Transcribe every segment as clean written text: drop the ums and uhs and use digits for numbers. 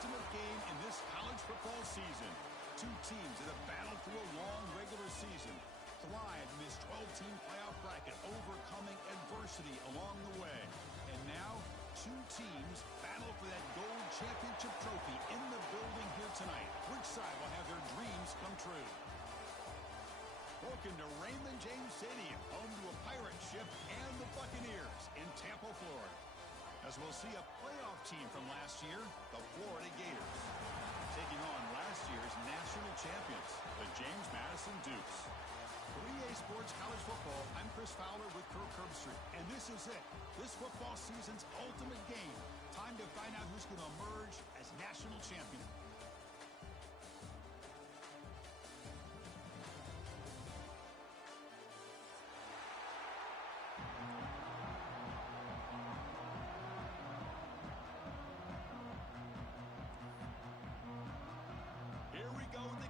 ultimate game in this college football season. Two teams that have battled through a long regular season, thrived in this 12-team playoff bracket, overcoming adversity along the way. And now, two teams battle for that gold championship trophy in the building here tonight. Which side will have their dreams come true? Welcome to Raymond James Stadium, home to a pirate ship and the Buccaneers in Tampa, Florida. As we'll see a playoff team from last year, the Florida Gators, taking on last year's national champions, the James Madison Dukes. For EA Sports College Football, I'm Chris Fowler with Kirk Herbstreit, and this is it. This football season's ultimate game. Time to find out who's going to emerge as national champion.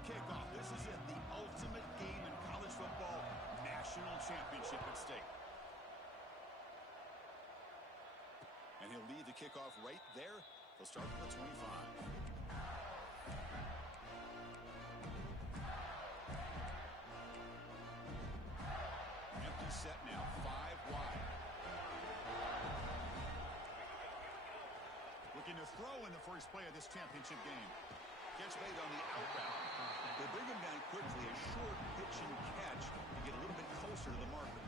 Kickoff. This is it, the ultimate game in college football, national championship at stake. And he'll lead the kickoff right there. He'll start from the 25. Empty set now, 5 wide. Looking to throw in the first play of this championship game. Catch made on the out route. They bring him down quickly, a short pitch and catch to get a little bit closer to the marker.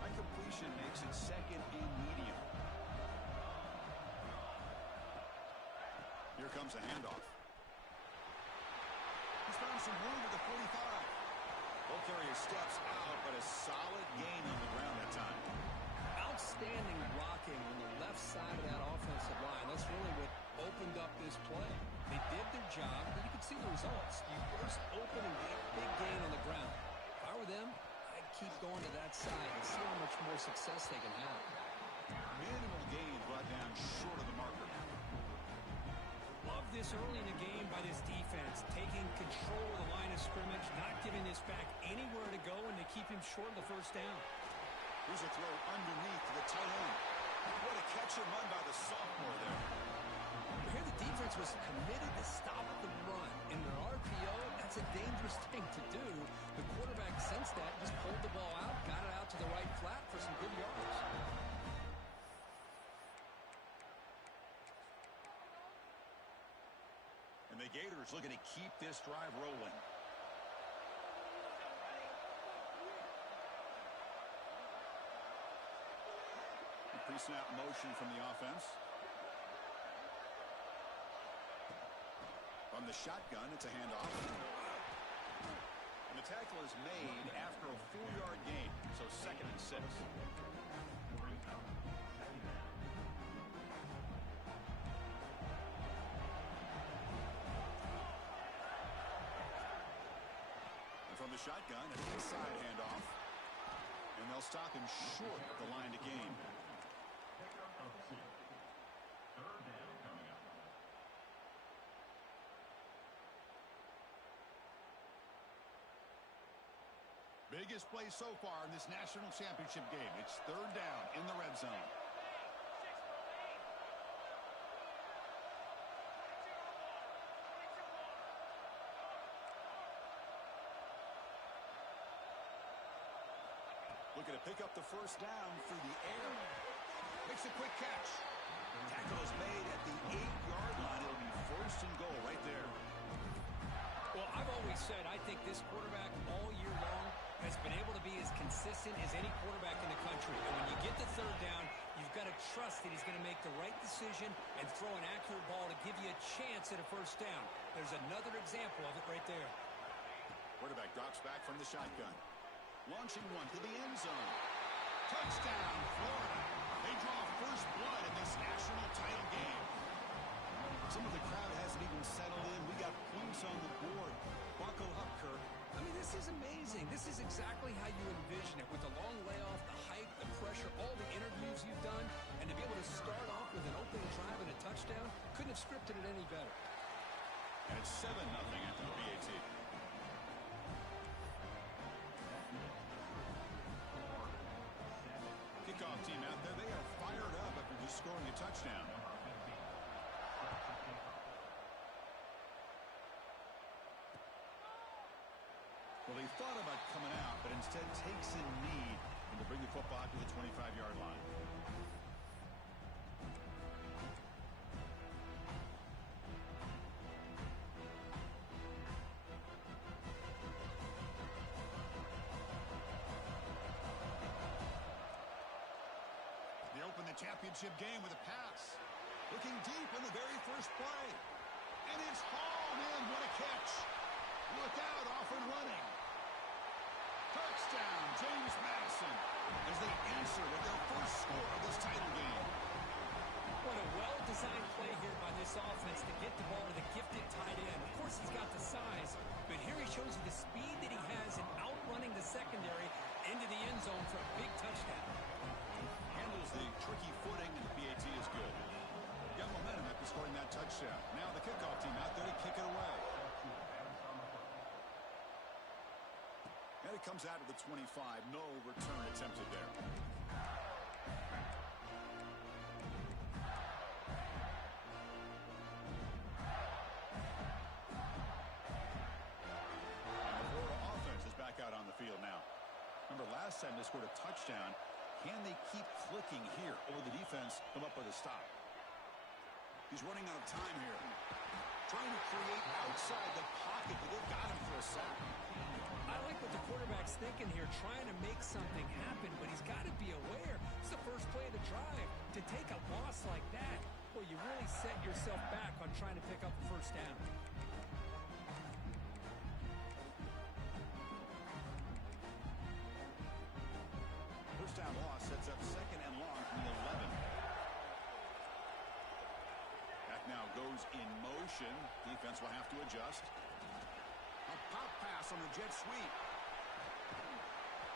That completion makes it second and medium. Here comes a handoff. He's found some room at the 45. Ball carrier steps out, but a solid gain on the ground that time. Outstanding blocking on the left side of that offensive line. That's really what opened up this play. They did their job, but you can see the results. You burst open and get a big gain on the ground. If I were them, I'd keep going to that side and see how much more success they can have. Minimal gain brought down short of the marker. Love this early in the game by this defense, taking control of the line of scrimmage, not giving this back anywhere to go, and they keep him short of the first down. Here's a throw underneath to the tight end. What a catch and run by the sophomore there. Here the defense was committed to stop the run. In an RPO, that's a dangerous thing to do. The quarterback sensed that, just pulled the ball out, got it out to the right flat for some good yards. And the Gators looking to keep this drive rolling. Pre-snap motion from the offense. From the shotgun, it's a handoff. And the tackle is made after a 4-yard gain, so 2nd and 6. And from the shotgun, an inside handoff. And they'll stop him short of the line to gain. Third down coming up. Biggest play so far in this national championship game. It's 3rd down in the red zone. Looking to pick up the first down through the air. Makes a quick catch. Tackle is made at the 8-yard line. It'll be 1st and goal right there. Well, I've always said I think this quarterback all year long has been able to be as consistent as any quarterback in the country. And when you get the 3rd down, you've got to trust that he's going to make the right decision and throw an accurate ball to give you a chance at a first down. There's another example of it right there. Quarterback drops back from the shotgun. Launching one to the end zone. Touchdown, Florida. They draw first blood in this national title game. Some of the crowd hasn't even settled in. We got points on the board. Buckle up, Kirk. I mean, this is amazing. This is exactly how you envision it, with the long layoff, the hype, the pressure, all the interviews you've done, and to be able to start off with an opening drive and a touchdown, couldn't have scripted it any better. And it's 7-0 after the BAT. Kickoff team out there, they are fired up after just scoring a touchdown. Well, he thought about coming out, but instead takes a knee and to bring the football to the 25-yard line. They open the championship game with a pass. Looking deep on the very first play. And it's hauled in. What a catch. Look out, off and running. Touchdown, James Madison, as they answer with their first score of this title game. What a well-designed play here by this offense to get the ball to the gifted tight end. Of course, he's got the size, but here he shows you the speed that he has in outrunning the secondary into the end zone for a big touchdown. Handles the tricky footing, and the PAT is good. Got momentum after scoring that touchdown. Now the kickoff team out there to kick it away. And it comes out of the 25. No return attempted there. And the Florida offense is back out on the field now. Remember, last time they scored a touchdown. Can they keep clicking here, or the defense come up with a stop? He's running out of time here. Trying to create outside the pocket, but they've got him for a sack. I like what the quarterback's thinking here, trying to make something happen, but he's got to be aware. It's the first play of the drive. To take a loss like that, well, you really set yourself back on trying to pick up a first down. First down loss sets up second and long from the 11. Back now goes in motion. Defense will have to adjust. A pop pass on the jet sweep.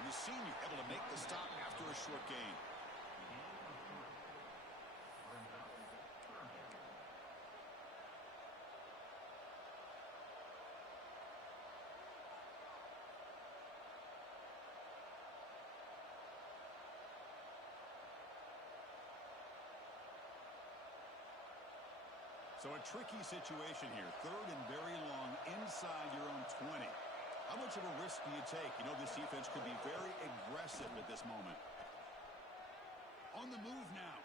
And the senior able to make the stop after a short gain. So a tricky situation here. Third and very long inside your own 20. How much of a risk do you take? You know this defense could be very aggressive at this moment. On the move now.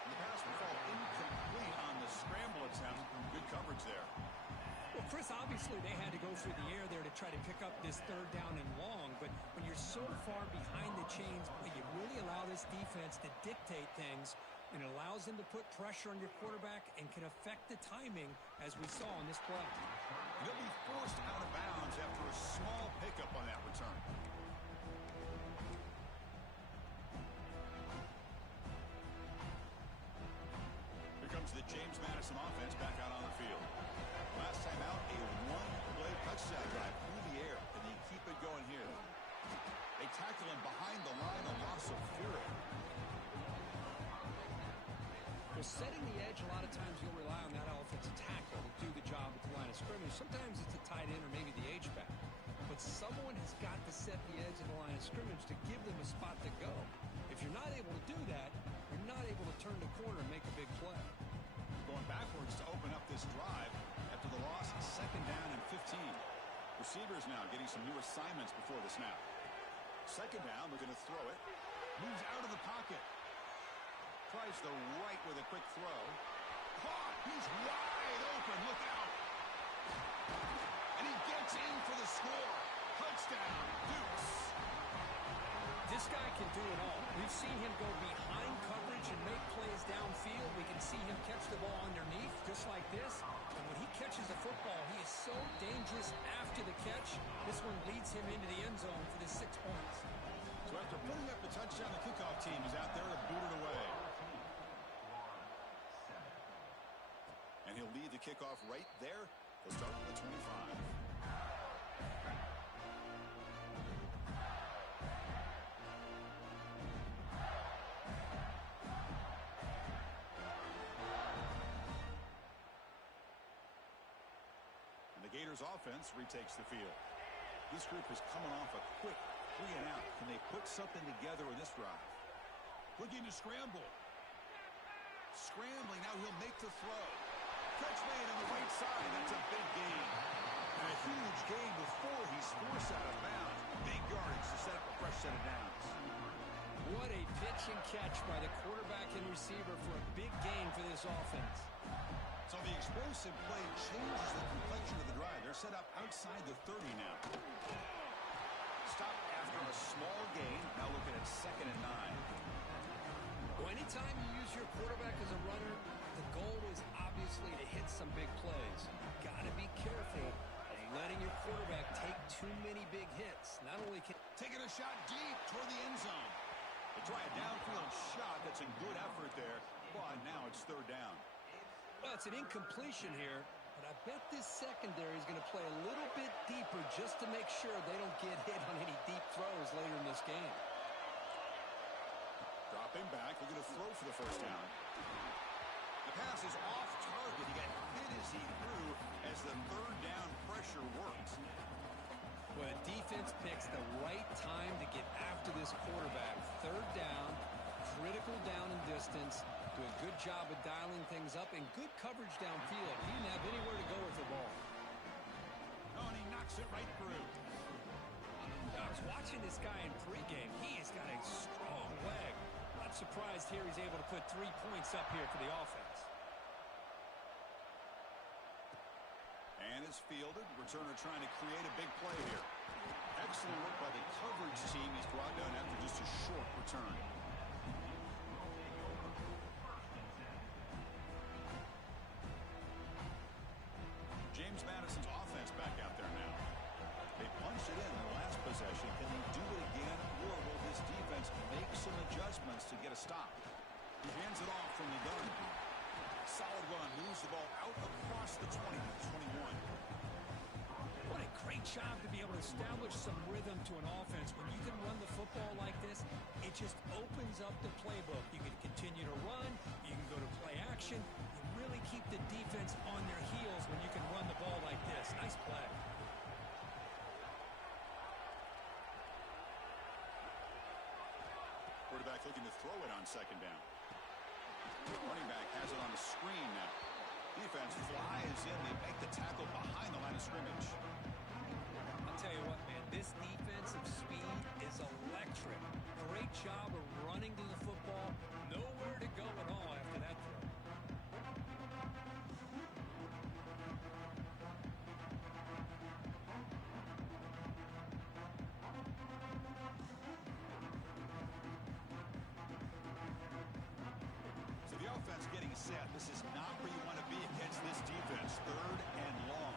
And the pass will fall incomplete on the scramble attempt. Good coverage there. Well, Chris, obviously they had to go through the air there to try to pick up this third down and long, but when you're so far behind the chains, you really allow this defense to dictate things, and it allows them to put pressure on your quarterback and can affect the timing, as we saw on this play. He'll be forced out of bounds after a small pickup on that return. Here comes the James Madison offense back out on the field. Last time out, a one-play touchdown drive through the air, and they keep it going here. They tackle him behind the line, a loss of fury. Well, setting the edge, a lot of times you'll rely on that offensive tackle to do the job at the line of scrimmage. Sometimes it's a tight end or maybe the H-back. But someone has got to set the edge of the line of scrimmage to give them a spot to go. If you're not able to do that, you're not able to turn the corner and make a big play. Going backwards to open up this drive after the loss, second down and 15. Receivers now getting some new assignments before the snap. Second down, they're going to throw it. Moves out of the pocket. Tries the right with a quick throw. Caught! He's wide open. Look out! And he gets in for the score. Touchdown, Dukes. This guy can do it all. We've seen him go behind coverage and make plays downfield. We can see him catch the ball underneath, just like this. And when he catches the football, he is so dangerous after the catch. This one leads him into the end zone for the 6 points. So after putting up the touchdown, the kickoff team is out there to boot it away. And he'll lead the kickoff right there. He'll start with the 25. And the Gators offense retakes the field. This group is coming off a quick 3 and out. Can they put something together in this drive? Looking to scramble. Scrambling, now he'll make the throw. Catch made on the right side. That's a big gain. And a huge gain before he's through. What a pitch and catch by the quarterback and receiver for a big gain for this offense. So the explosive play changes the complexion of the drive. They're set up outside the 30 now. Stop after a small gain. Now looking at 2nd and 9. Well, anytime you use your quarterback as a runner, the goal is obviously to hit some big plays. You've got to be careful of letting your quarterback take too many big hits. Not only can... Taking a shot deep toward the end zone. They try a downfield shot. That's a good effort there, but now it's 3rd down. Well, it's an incompletion here, but I bet this secondary is going to play a little bit deeper just to make sure they don't get hit on any deep throws later in this game. Dropping back, they're going to throw for the 1st down. The pass is off target. He got hit as he threw as the 3rd down pressure worked. When a defense picks the right time to get after this quarterback, 3rd down, critical down and distance, do a good job of dialing things up, and good coverage downfield. He didn't have anywhere to go with the ball. Oh, and he knocks it right through. Now, I was watching this guy in pregame. He has got a strong leg. Not surprised here he's able to put 3 points up here for the offense. And it's fielded. Returner trying to create a big play here. Excellent work by the coverage team. He's brought down after just a short return. James Madison's offense back out there now. They punched it in the last possession. Can they do it again, or will this defense make some adjustments to get a stop? He hands it off from the gun. Solid run. Moves the ball out across the 20 to 21. What a great job to be able to establish some rhythm to an offense. When you can run the football like this, it just opens up the playbook. You can continue to run. You can go to play action. You really keep the defense on their heels when you can run the ball like this. Nice play. Quarterback looking to throw it on 2nd down. Running back has it on the screen now. Defense flies in. They make the tackle behind the line of scrimmage. I'll tell you what, man, this defensive speed is electric. Great job of running to the football. Nowhere to go at all after that throw. So the offense getting set. This is not where you want to be against this defense. 3rd and long.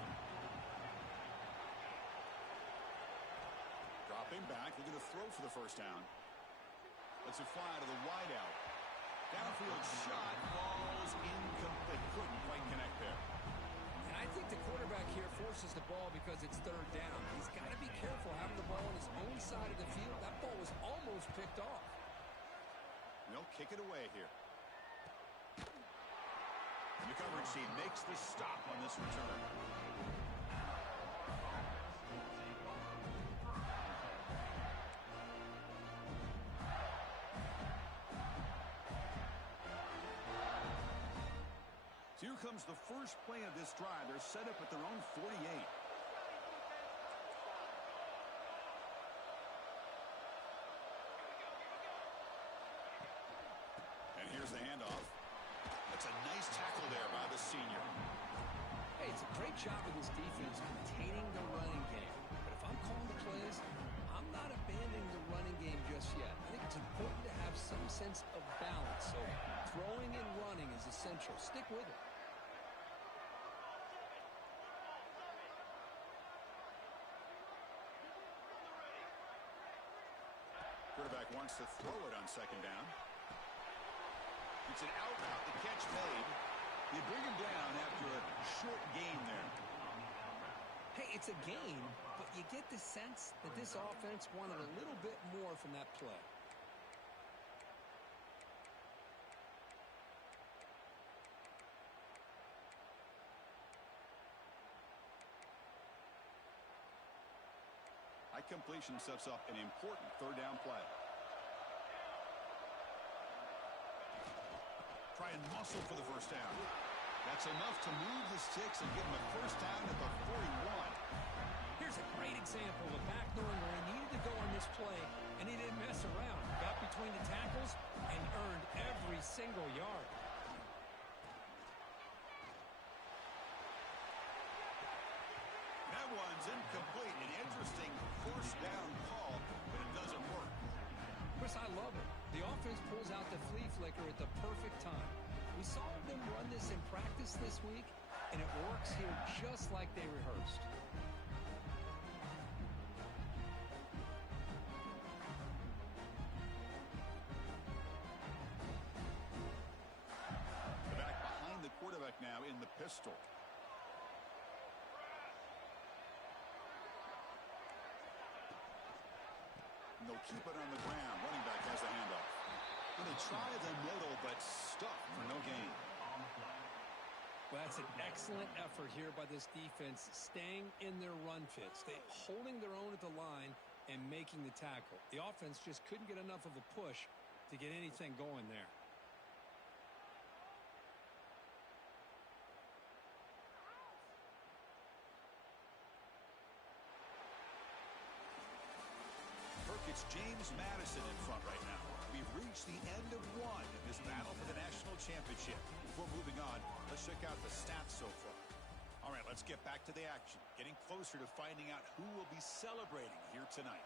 Dropping back. They're going to throw for the 1st down. Let's it fly to the wideout. Downfield shot falls incomplete. Couldn't quite connect there. And I think the quarterback here forces the ball because it's 3rd down. He's got to be careful having the ball on his own side of the field. That ball was almost picked off. They'll kick it away here. The coverage team makes the stop on this return. So here comes the first play of this drive. They're set up at their own 48. And here's the handoff. That's a nice tackle there by the senior. Hey, it's a great job of this defense containing the running game. But if I'm calling the plays, I'm not abandoning the running game just yet. I think it's important to have some sense of balance. So throwing and running is essential. Stick with it. Quarterback wants to throw it on 2nd down. It's an out route. The catch made. They bring him down after a short gain there. Hey, it's a gain, but you get the sense that this offense wanted a little bit more from that play. High completion sets up an important 3rd down play. Try and muscle for the 1st down. That's enough to move the sticks and give him a 1st down at the 41. Here's a great example of a back knowing where he needed to go on this play and he didn't mess around. Got between the tackles and earned every single yard. That one's incomplete. An interesting first down call, but it doesn't work. Chris, I love it. The offense pulls out the flea flicker at the perfect time. We saw them run this in practice this week, and it works here just like they rehearsed. The back behind the quarterback now in the pistol. And they'll keep it on the ground. Running back has the handoff. And they try the middle, but stuck for no gain. Well, that's an excellent effort here by this defense, staying in their run fits. Holding their own at the line and making the tackle. The offense just couldn't get enough of a push to get anything going there. It's James Madison in front right now. We've reached the end of one in this battle for the national championship. Before moving on, let's check out the stats so far. All right, let's get back to the action. Getting closer to finding out who will be celebrating here tonight.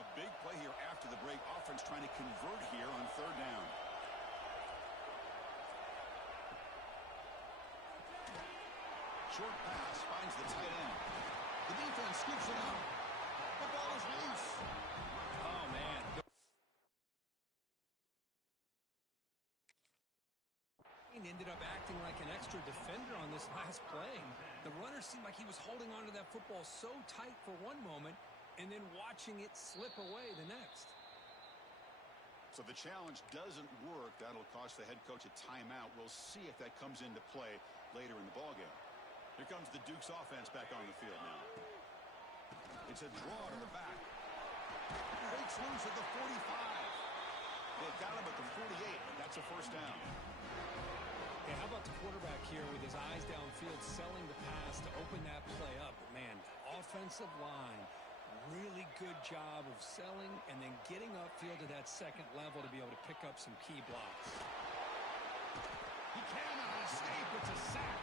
A big play here after the break. Offense trying to convert here on third down. Short pass finds the tight end. The defense scoops it up. The ball is loose. Oh, man. He ended up acting like an extra defender on this last play. The runner seemed like he was holding onto that football so tight for one moment and then watching it slip away the next. So the challenge doesn't work. That'll cost the head coach a timeout. We'll see if that comes into play later in the ballgame. Here comes the Duke's offense back on the field now. It's a draw to the back. Breaks loose at the 45. They got him at the 48, but that's a first down. Hey, how about the quarterback here with his eyes downfield selling the pass to open that play up? But man, offensive line, really good job of selling and then getting upfield to that second level to be able to pick up some key blocks. He cannot escape. It's a sack.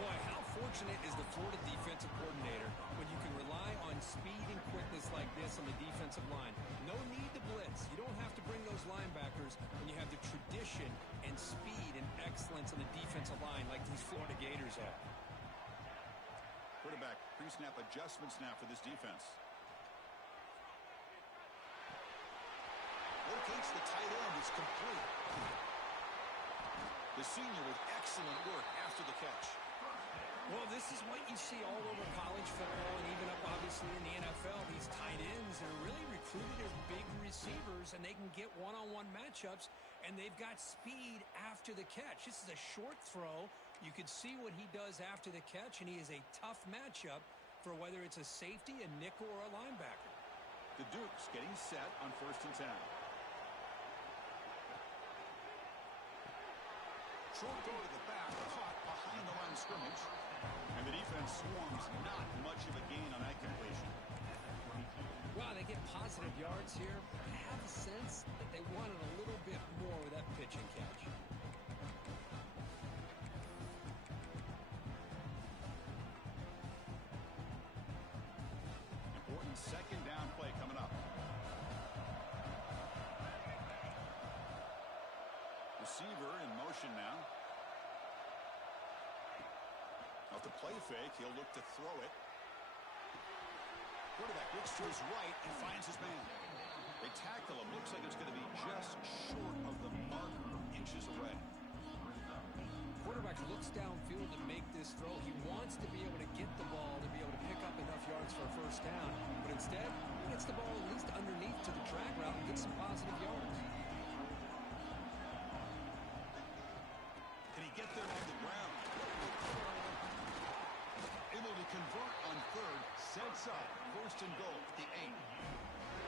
Boy, how fortunate is the Florida defensive coordinator when you can rely on speed and quickness like this on the defensive line. No need to blitz. You don't have to bring those linebackers when you have the tradition and speed and excellence on the defensive line like these Florida Gators have. Quarterback pre-snap adjustments now for this defense. Locates the tight end. It's complete. The senior with excellent work after the catch. Well, this is what you see all over college football and even up, obviously, in the NFL. These tight ends are really recruited as big receivers, and they can get one-on-one matchups, and they've got speed after the catch. This is a short throw. You can see what he does after the catch, and he is a tough matchup for whether it's a safety, a nickel, or a linebacker. The Dukes getting set on 1st and 10. Short throw to the back, caught behind the line of scrimmage. And the defense swarms not much of a gain on that completion. Well, they get positive yards here. I have a sense that they wanted a little bit more with that pitch and catch. Important second down play coming up. Receiver in motion now. Off the play fake, he'll look to throw it. Quarterback looks to his right and finds his man. They tackle him. Looks like it's going to be just short of the mark, inches away. Quarterback looks downfield to make this throw. He wants to be able to get the ball to be able to pick up enough yards for a first down. But instead, he gets the ball at least underneath to the drag route and gets some positive yards. Can he get there on the ground? Able to convert on third. Sets up. 1st and goal at the 8.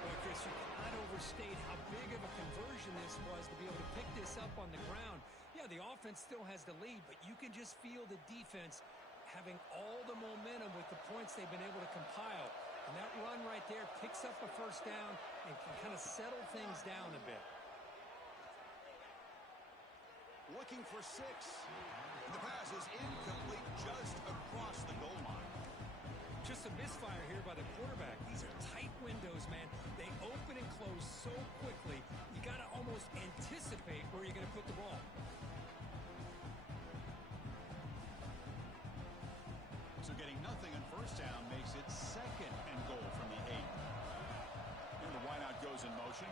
Boy, Chris, you cannot overstate how big of a conversion this was to be able to pick this up on the ground. Yeah, Yeah, the offense still has the lead, but you can just feel the defense having all the momentum with the points they've been able to compile. And that run right there picks up a first down and can kind of settle things down a bit. Looking for 6. The pass is incomplete just across the goal line. Just a misfire here by the quarterback. These are tight windows, man. They open and close so quickly, you got to almost anticipate where you're going to put the ball. So getting nothing on first down makes it 2nd and goal from the 8. And the wideout goes in motion.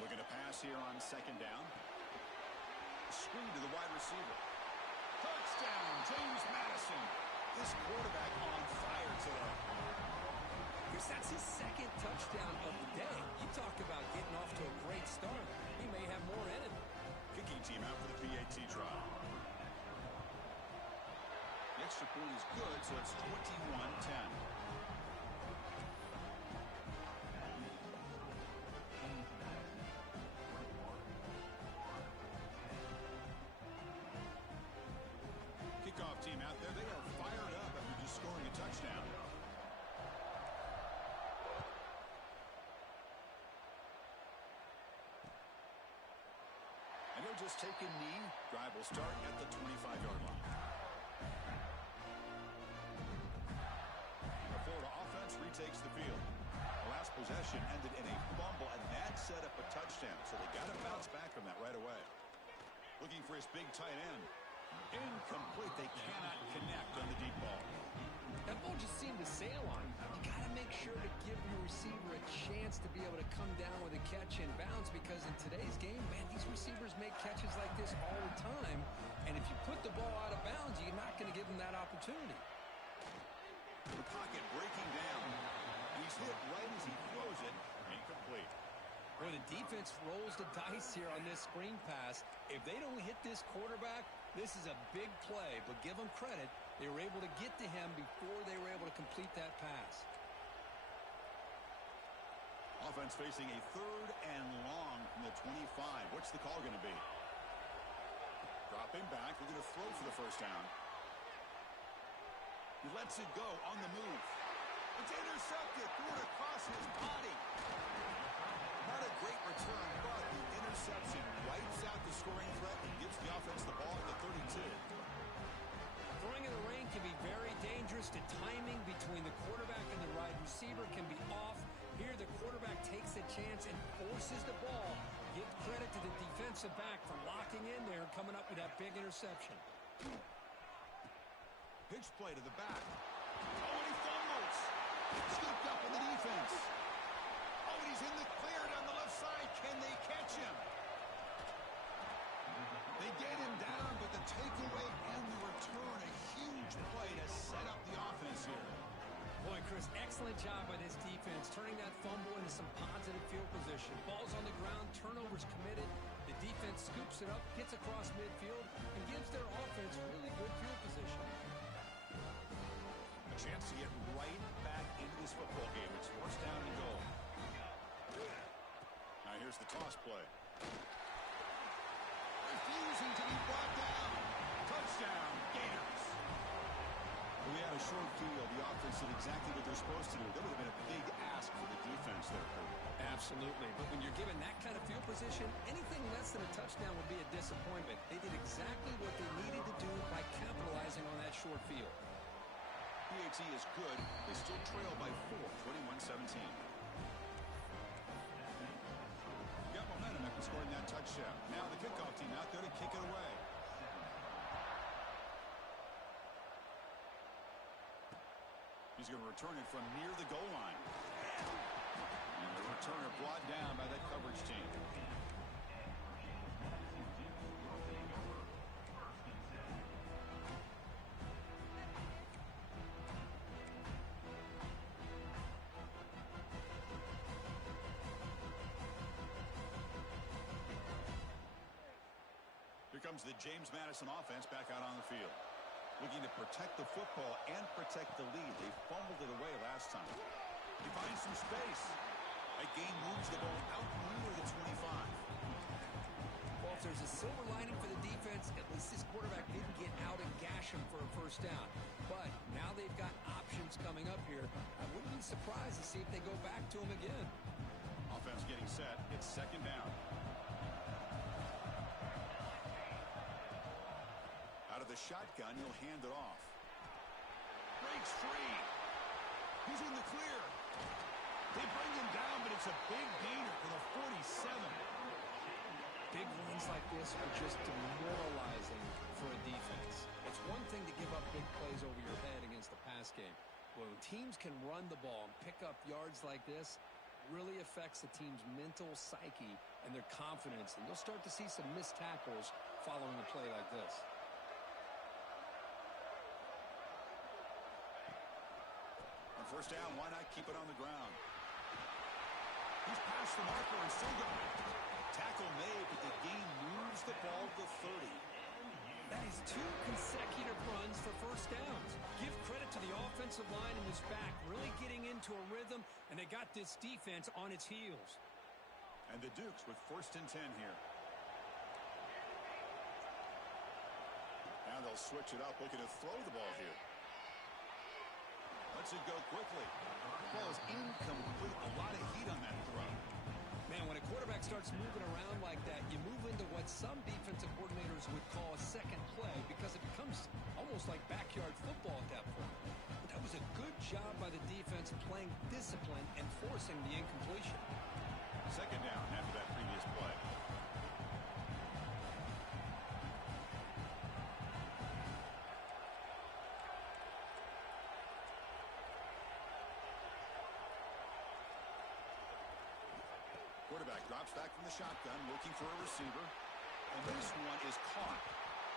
Looking to pass here on 2nd down. Screen to the wide receiver. Touchdown, James Madison. This quarterback on fire today. Chris, that's his 2nd touchdown of the day. You talk about getting off to a great start. He may have more in it. Kicking team out for the PAT trial. The extra point is good, so it's 21-10. Kickoff team out there, they are fired up after just scoring a touchdown. And he'll just take a knee. Drive will start at the 25-yard line. The Florida offense retakes the field. The last possession ended in a fumble, and that set up a touchdown. So they got to bounce back from that right away. Looking for his big tight end. Incomplete. They cannot connect on the deep ball. That ball just seemed to sail on him. You got to make sure to give your receiver a chance to be able to come down with a catch and bounce, because in today's game, man, these receivers make catches like this all the time. And if you put the ball out of bounds, you're not going to give them that opportunity. The pocket breaking down. He's hit right as he throws it. Incomplete. Boy, the defense rolls the dice here on this screen pass. If they don't hit this quarterback, this is a big play. But give them credit. They were able to get to him before they were able to complete that pass. Offense facing a 3rd and long from the 25. What's the call going to be? Dropping back. They're going to throw for the first down. He lets it go on the move. It's intercepted. Threw it across his body. Not a great return, but the interception wipes out the scoring threat and gives the offense the ball at the 32. Throwing in the rain can be very dangerous. The timing between the quarterback and the wide receiver can be off. Here, the quarterback takes a chance and forces the ball. Give credit to the defensive back for locking in there and coming up with that big interception. Pitch play to the back. Oh, and he fumbles. Scooped up in the defense. Oh, and he's in the clear down the left side. Can they catch him? They get him down, but the takeaway and the return, a huge play to set up the offense here. Boy, Chris, excellent job by this defense, turning that fumble into some positive field position. Ball's on the ground, turnovers committed. The defense scoops it up, gets across midfield, and gives their offense really good field position. A chance to get right back into this football game. It's first down and goal. Now here's the toss play. Refusing to be brought down. Touchdown, Gators. We had a short field. The offense did exactly what they're supposed to do. That would have been a big ask for the defense there, Kurt. Absolutely. But when you're given that kind of field position, anything less than a touchdown would be a disappointment. They did exactly what they needed to do by capitalizing on that short field. PAT is good. They still trail by 4, 21-17. Got momentum after scoring that touchdown. Now the kickoff team out there to kick it away. He's going to return it from near the goal line. And the returner brought down by that coverage team. Here comes the James Madison offense back out on the field. Looking to protect the football and protect the lead. They fumbled it away last time. He finds some space. That game moves the ball out near the 25. Well, if there's a silver lining for the defense, first down. But now they've got options coming up here. I wouldn't be surprised to see if they go back to him again. Offense getting set. It's second down. Out of the shotgun, he'll hand it off. Breaks free. He's in the clear. They bring him down, but it's a big gainer for the 47. Big runs like this are just demoralizing for a defense. It's one thing to give up big plays over your head against the pass game. When teams can run the ball and pick up yards like this, it really affects the team's mental psyche and their confidence. And you'll start to see some missed tackles following a play like this. On first down, why not keep it on the ground? He's past the marker and still going. Tackle made, but the game moves the ball to 30. That is 2 consecutive runs for first downs. Give credit to the offensive line in this back, really getting into a rhythm, and they got this defense on its heels. And the Dukes with first and 10 here. Now they'll switch it up, looking to throw the ball here. Lets it go quickly. Ball is incomplete. A lot of heat on that throw. Man, when a quarterback starts moving around like that, you move into what some defensive coordinators would call a second play because it becomes almost like backyard football at that point. But that was a good job by the defense playing discipline and forcing the incompletion. Second down after that previous play. Quarterback drops back from the shotgun, looking for a receiver. And this one is caught.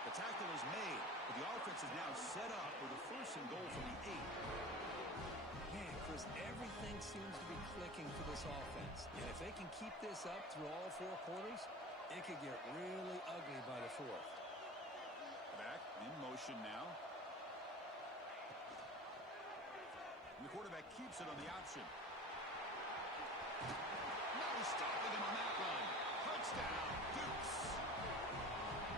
The tackle is made, but the offense is now set up for the first and goal from the 8. Man, Chris, everything seems to be clicking for this offense. And if they can keep this up through all 4 quarters, it could get really ugly by the 4th. Back in motion now. And the quarterback keeps it on the option. No stopping him on that run. Touchdown, Dukes.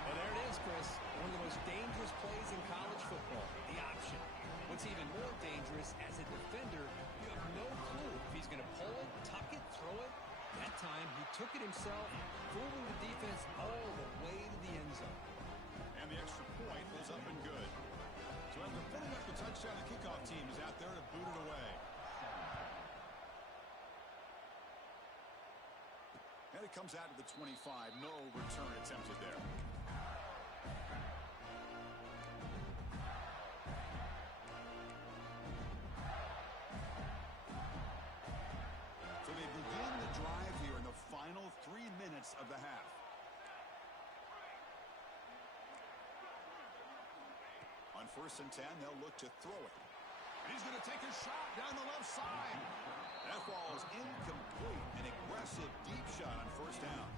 Well, there it is, Chris. One of the most dangerous plays in college football, the option. What's even more dangerous, as a defender, you have no clue if he's going to pull it, tuck it, throw it. That time, he took it himself, fooling the defense all the way to the end zone. And the extra point was up and good. So after putting up the touchdown, the kickoff team is out there to boot it away. And it comes out to the 25. No return attempted there. So they begin the drive here in the final 3 minutes of the half. On first and 10, they'll look to throw it. And he's going to take a shot down the left side. That ball is incomplete. An aggressive deep shot on first down.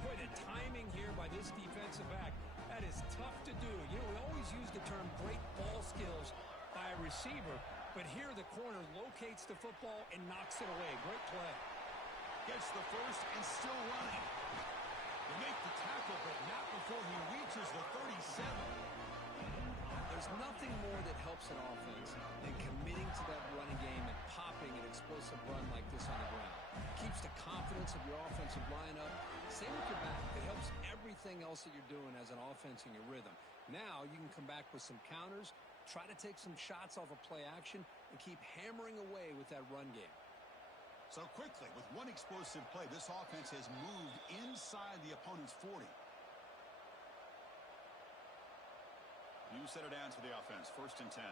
Boy, the timing here by this defensive back, that is tough to do. You know, we always use the term great ball skills by a receiver, but here the corner locates the football and knocks it away. Great play. Gets the first and still running. They make the tackle, but not before he reaches the 37. There's nothing more that helps an offense than committing to that running game and popping an explosive run like this on the ground. Keeps the confidence of your offensive line up. Same with your back. It helps everything else that you're doing as an offense in your rhythm. Now you can come back with some counters, try to take some shots off of play action, and keep hammering away with that run game. So quickly, with one explosive play, this offense has moved inside the opponent's 40. You set it down to the offense, first and 10.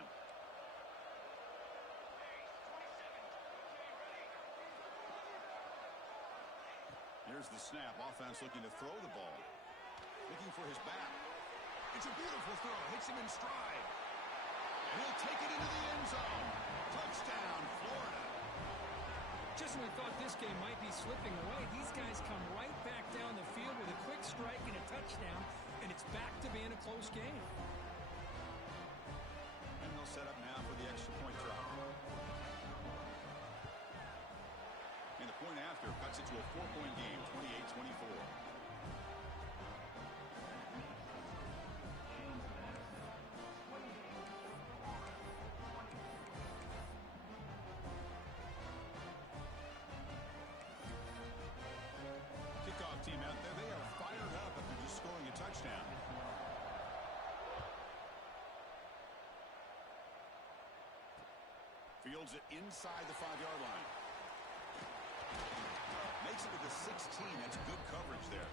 Here's the snap. Offense looking to throw the ball. Looking for his back. It's a beautiful throw. Hits him in stride. And he'll take it into the end zone. Touchdown, Florida. Just when we thought this game might be slipping away, these guys come right back down the field with a quick strike and a touchdown, and it's back to being a close game. And they'll set up now for the extra point drop. And the point after cuts it to a 4-point game, 28-24. touchdown. Fields it inside the 5-yard line. Makes it to the 16. That's good coverage there.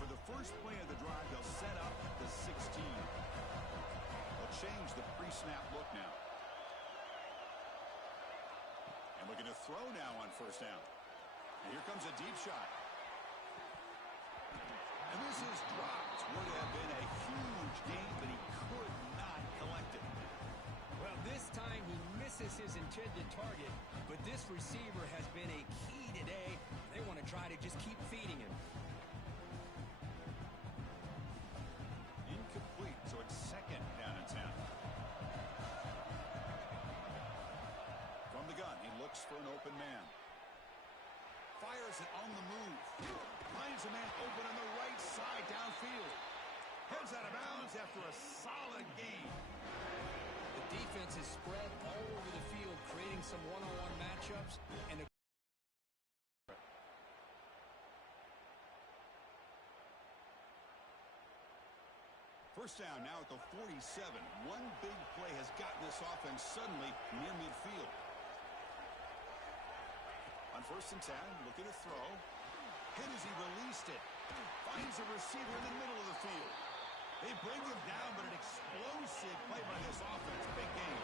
For the first play of the drive, they'll set up at the 16. They'll change the pre-snap look now. And looking to throw now on first down. And here comes a deep shot. And this is dropped. Would have been a huge gain, but he could not collect it. Well, this time he misses his intended target, but this receiver has been a key today. They want to try to just keep feeding him. Incomplete, so it's second down and 10. From the gun, he looks for an open man. Fires it on the move. Finds a man open on the right side downfield. Heads out of bounds after a solid gain. The defense is spread all over the field, creating some one-on-one matchups. And first down now at the 47. One big play has gotten this offense suddenly near midfield. On first and 10, looking to throw. Hit as he released it. Finds a receiver in the middle of the field. They bring him down, but an explosive play by this offense. Big game.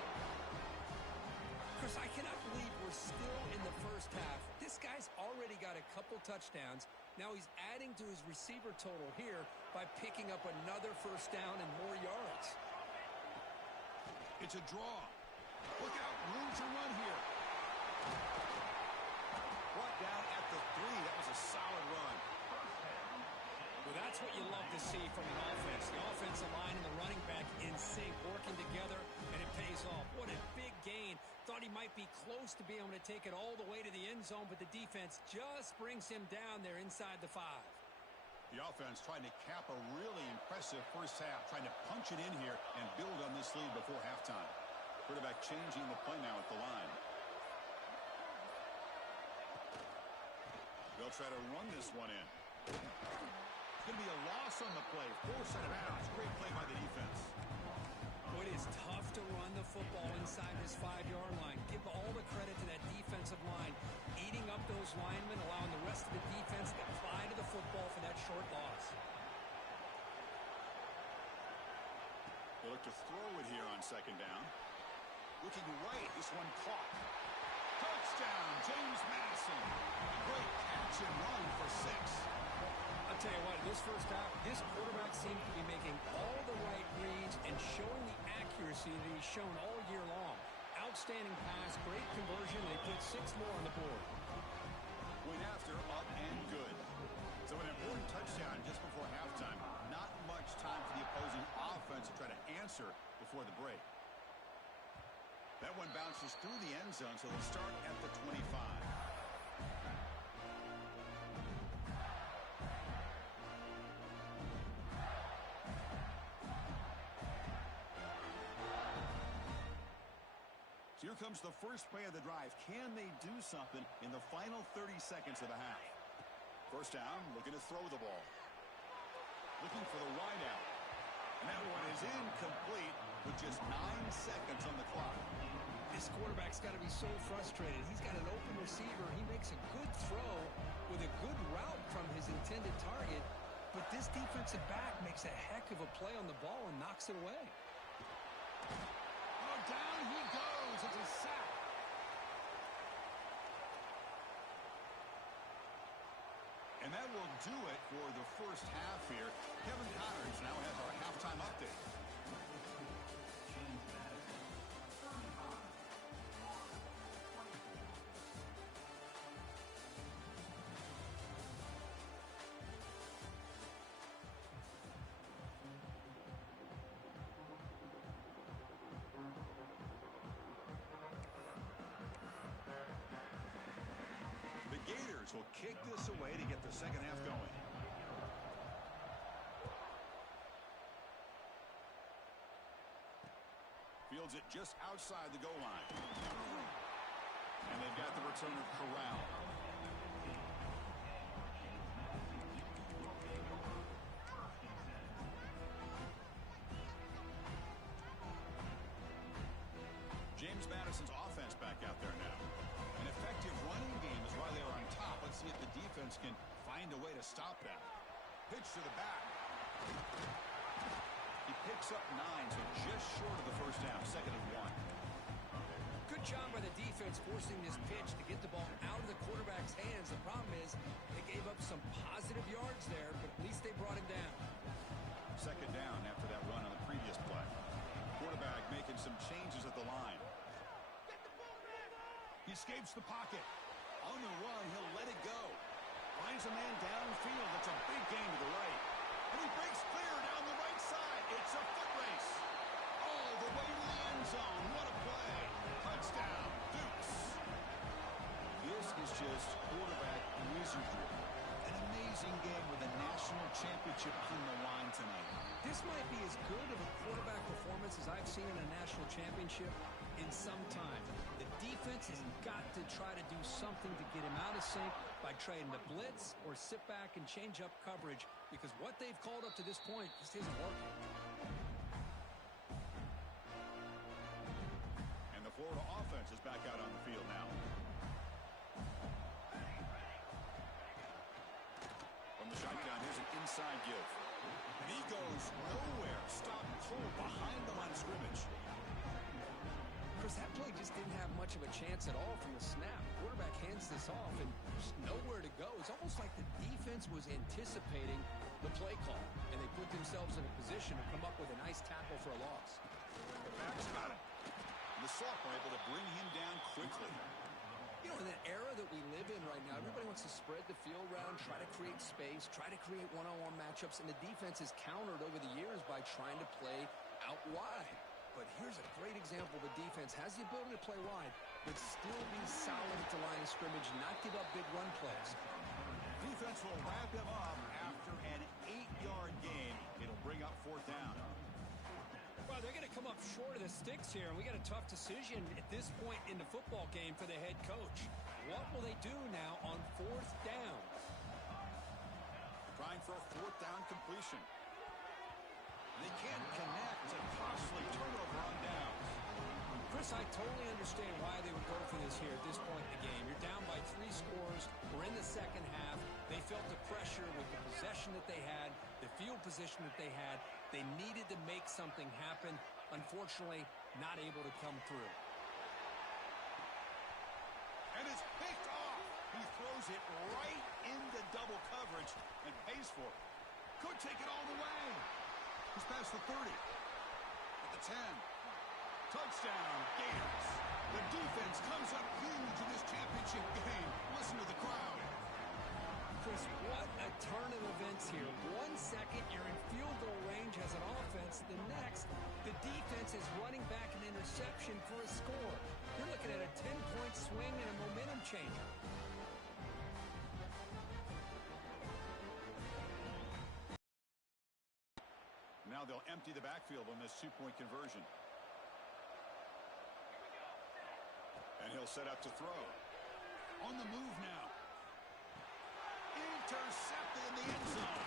Chris, I cannot believe we're still in the first half. This guy's already got a couple touchdowns. Now he's adding to his receiver total here by picking up another first down and more yards. It's a draw. Look out, room to run here. Brought down at the 3. That was a solid run. Well, that's what you love to see from an offense. The offensive line and the running back in sync, working together, and it pays off. What a big gain. Thought he might be close to being able to take it all the way to the end zone, but the defense just brings him down there inside the 5. The offense trying to cap a really impressive first half, trying to punch it in here and build on this lead before halftime. Quarterback changing the play now at the line. They'll try to run this one in. It's going to be a loss on the play. Forced out of bounds. Great play by the defense. Well, it is tough to run the football inside this 5-yard line. Give all the credit to that defensive line, eating up those linemen, allowing the rest of the defense to fly to the football for that short loss. They look to throw it here on second down. Looking right. This one caught. Touchdown, James Madison. Great catch and run for 6. I'll tell you what, this first half, this quarterback seemed to be making all the right reads and showing the accuracy that he's shown all year long. Outstanding pass, great conversion. They put 6 more on the board. Went after, up and good. So an important touchdown just before halftime. Not much time for the opposing offense to try to answer before the break. That one bounces through the end zone, so they'll start at the 25. So here comes the first play of the drive. Can they do something in the final 30 seconds of the half? First down, looking to throw the ball. Looking for the wide out. And that one is incomplete with just 9 seconds on the clock. This quarterback's got to be so frustrated. He's got an open receiver. He makes a good throw with a good route from his intended target, but this defensive back makes a heck of a play on the ball and knocks it away. Oh, down he goes. It's a sack. And that will do it for the first half here. Kevin Connors now has our halftime update. Gators will kick this away to get the second half going. Fields it just outside the goal line. And they've got the returner corralled. James Madison's offense back out there now. An effective running game is why they are on top. Let's see if the defense can find a way to stop that. Pitch to the back. He picks up 9, so just short of the first down, 2nd and 1. Good job by the defense forcing this pitch to get the ball out of the quarterback's hands. The problem is they gave up some positive yards there, but at least they brought him down. 2nd down after that run on the previous play. Quarterback making some changes at the line. He escapes the pocket. On the run, he'll let it go. Finds a man downfield. That's a big gain to the right. And he breaks clear down the right side. It's a foot race. All the way to the end zone. What a play. Touchdown, Dukes. This is just quarterback wizardry. An amazing game with a national championship on the line tonight. This might be as good of a quarterback performance as I've seen in a national championship in some time. The defense has got to try to do something to get him out of sync by trying to blitz or sit back and change up coverage, because what they've called up to this point just isn't working. And the Florida offense is back out on the field now. From the shotgun, here's an inside give. And he goes nowhere. Stop cold behind the line of scrimmage. Chris, that play just didn't have much of a chance at all from the snap. Quarterback hands this off and just nowhere to go. It's almost like the defense was anticipating the play call, and they put themselves in a position to come up with a nice tackle for a loss. The back's got it. And the sophomore able to bring him down quickly. You know, in the era that we live in right now, everybody wants to spread the field around, try to create space, try to create one-on-one matchups, and the defense is countered over the years by trying to play out wide. But here's a great example. The defense has the ability to play wide, but still be solid at the line of scrimmage, not give up big run plays. Defense will wrap him up after an 8-yard gain. It'll bring up 4th down. Well, they're going to come up short of the sticks here, and we got a tough decision at this point in the football game for the head coach. What will they do now on 4th down? Trying for a 4th down completion. They can't connect. A costly turnover on downs. Chris, I totally understand why they would go for this here at this point in the game. You're down by 3 scores. We're in the second half. They felt the pressure with the possession that they had, the field position that they had. They needed to make something happen. Unfortunately, not able to come through. And it's picked off. He throws it right into double coverage and pays for it. Could take it all the way. He's past the 30. At the 10. Touchdown, Gators. The defense comes up huge in this championship game. Listen to the crowd. Chris, what a turn of events here. 1 second, you're in field goal range as an offense. The next, the defense is running back an interception for a score. You're looking at a 10-point swing and a momentum changer. Now they'll empty the backfield on this 2-point conversion. And he'll set up to throw. On the move now. Intercepted in the end zone.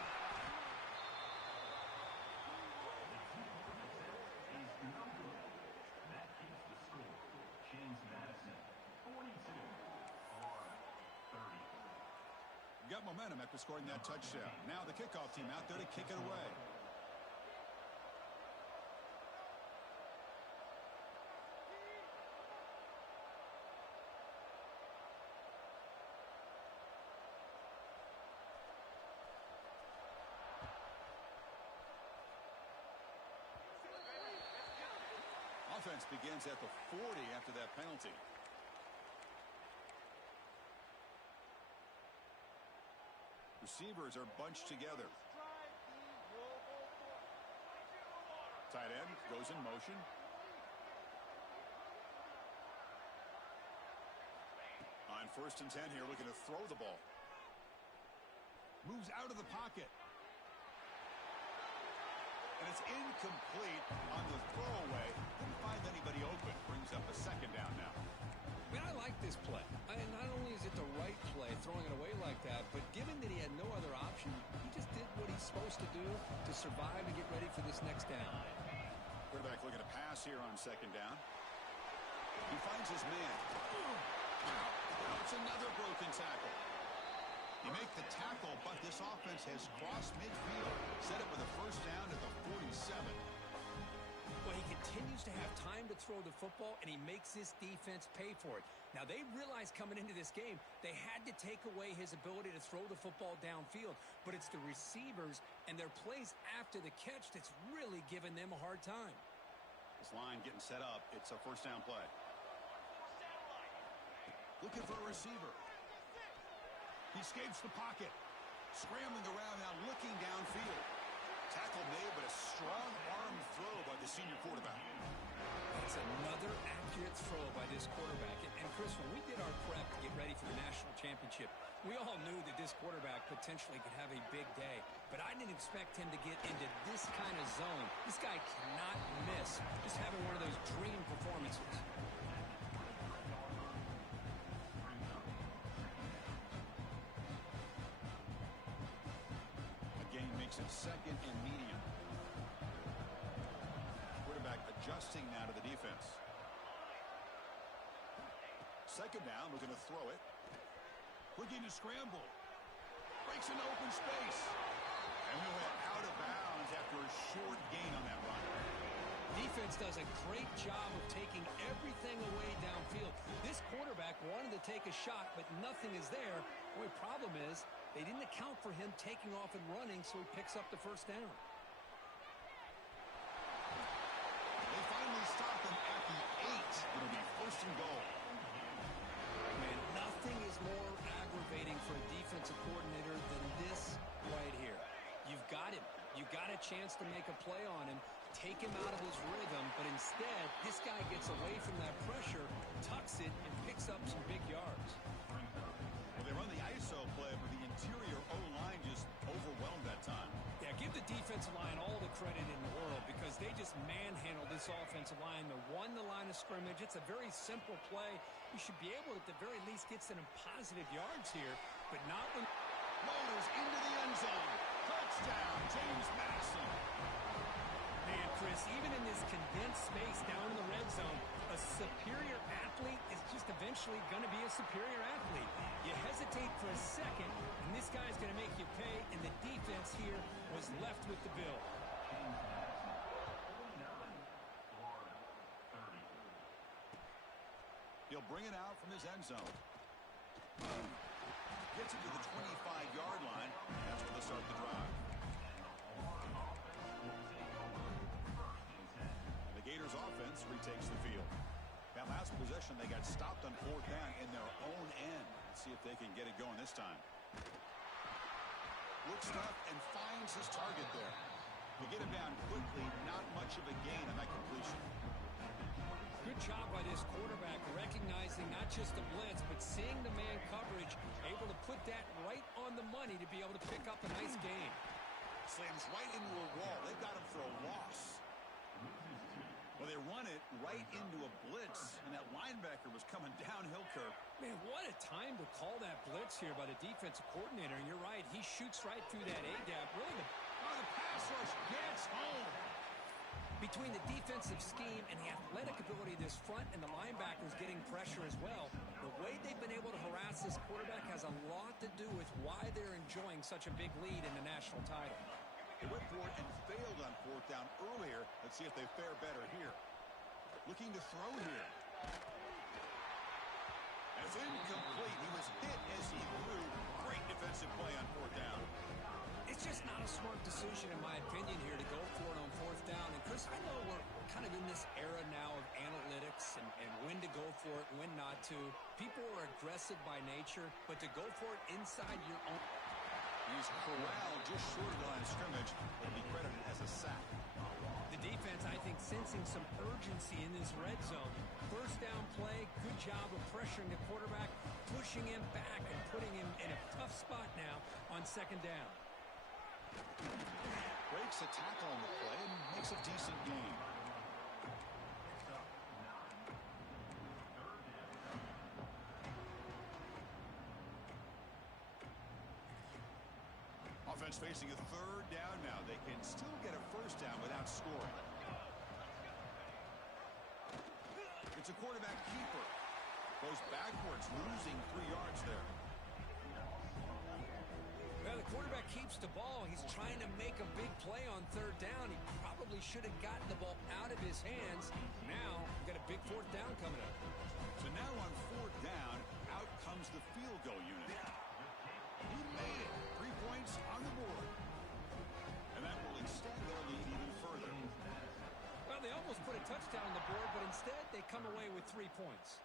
That keeps the score. James Madison, 42 on 30. Got momentum after scoring that touchdown. Now the kickoff team out there to kick it away. Offense begins at the 40 after that penalty. Receivers are bunched together. Tight end goes in motion. On 1st and 10 here, looking to throw the ball. Moves out of the pocket. And it's incomplete on the throwaway. Didn't find any supposed to do to survive and get ready for this next down. Quarterback looking to pass here on second down. He finds his man. Now it's another broken tackle. You make the tackle, but this offense has crossed midfield. Set up with a first down at the 47. Well, he continues to have time to throw the football, and he makes this defense pay for it. Now, they realized coming into this game they had to take away his ability to throw the football downfield, but it's the receivers and their plays after the catch that's really giving them a hard time. This line getting set up. It's a first down play. Looking for a receiver. He escapes the pocket. Scrambling around now, looking downfield. Tackle made, but a strong arm throw by the senior quarterback. That's another accurate throw by this quarterback. And Chris, when we did our prep to get ready for the national championship, we all knew that this quarterback potentially could have a big day. But I didn't expect him to get into this kind of zone. This guy cannot miss. Just having one of those dream performances. Makes it second and medium. Quarterback adjusting now to the defense. Second down, looking to throw it. Looking to scramble. Breaks into open space. And we went out of bounds after a short gain on that run. Defense does a great job of taking everything away downfield. This quarterback wanted to take a shot, but nothing is there. The only problem is they didn't account for him taking off and running, so he picks up the first down. They finally stop him at the 8. It'll be first and goal. Man, nothing is more aggravating for a defensive coordinator than this right here. You've got him. You've got a chance to make a play on him, take him out of his rhythm, but instead, this guy gets away from that pressure, tucks it, and picks up some big yards. Well, they run the ISO play, but the interior O-line just overwhelmed that time. Yeah, give the defensive line all the credit in the world because they just manhandled this offensive line. They won the line of scrimmage. It's a very simple play. You should be able to, at the very least, get some positive yards here, but not when... Motors into the end zone. Touchdown, James Madison. Man, Chris, even in this condensed space down in the red zone, a superior athlete is just eventually going to be a superior athlete. You hesitate for a second, and this guy's going to make you pay, and the defense here was left with the bill. He'll bring it out from his end zone. Gets it to the 25-yard line. That's where they'll start the drive. The Gators offense retakes the field. That last possession, they got stopped on fourth down in their own end. Let's see if they can get it going this time. Looks up and finds his target there. They get him down quickly, not much of a gain on that completion. Good job by this quarterback recognizing not just the blitz, but seeing the man coverage, able to put that right on the money to be able to pick up a nice gain. Slams right into a wall. They've got him for a loss. Well, they run it right into a blitz, and that linebacker was coming downhill curve. Man, what a time to call that blitz here by the defensive coordinator. And you're right, he shoots right through that A-gap. Really, the pass rush gets home. Between the defensive scheme and the athletic ability of this front and the linebackers getting pressure as well, the way they've been able to harass this quarterback has a lot to do with why they're enjoying such a big lead in the national title. They went for it and failed on fourth down earlier. Let's see if they fare better here. Looking to throw here. That's incomplete. He was hit as he threw. Great defensive play on fourth down. It's just not a smart decision, in my opinion, here to go for it on fourth down. And, Chris, I know we're kind of in this era now of analytics and when to go for it and when not to. People are aggressive by nature, but to go for it inside your own... He's corralled just short of the line of scrimmage. It'll be credited as a sack. The defense, I think, sensing some urgency in this red zone. First down play, good job of pressuring the quarterback, pushing him back and putting him in a tough spot now on second down. Breaks a tackle on the play and makes a decent gain. Offense facing a third down now. They can still get a first down without scoring. It's a quarterback keeper. Goes backwards, losing 3 yards there. Well, the quarterback keeps the ball. He's trying to make a big play on third down. He probably should have gotten the ball out of his hands. Now, we've got a big fourth down coming up. So now on fourth down, out comes the field goal unit. He made it. 3 points on the board. And that will extend their lead even further. Well, they almost put a touchdown on the board, but instead they come away with 3 points.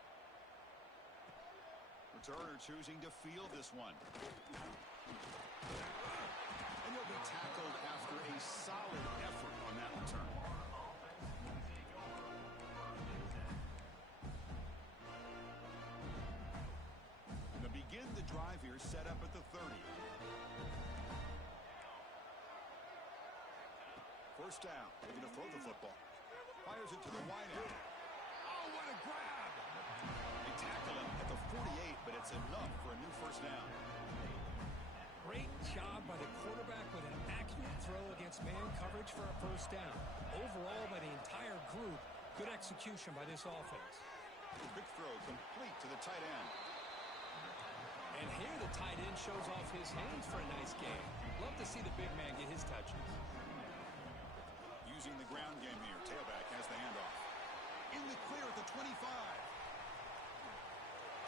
Returner choosing to field this one. And he'll be tackled after a solid effort on that return. And to begin the drive here, set up at the 30. First down. They're going to throw the football. Fires it to the wideout. Oh, what a grab! They tackle him at the 48, but it's enough for a new first down. Great job by the quarterback with an accurate throw against man coverage for a first down. Overall, by the entire group, good execution by this offense. Quick throw complete to the tight end. And here the tight end shows off his hands for a nice game. Love to see the big man get his touches. Using the ground game here. Tailback has the handoff. In the clear at the 25.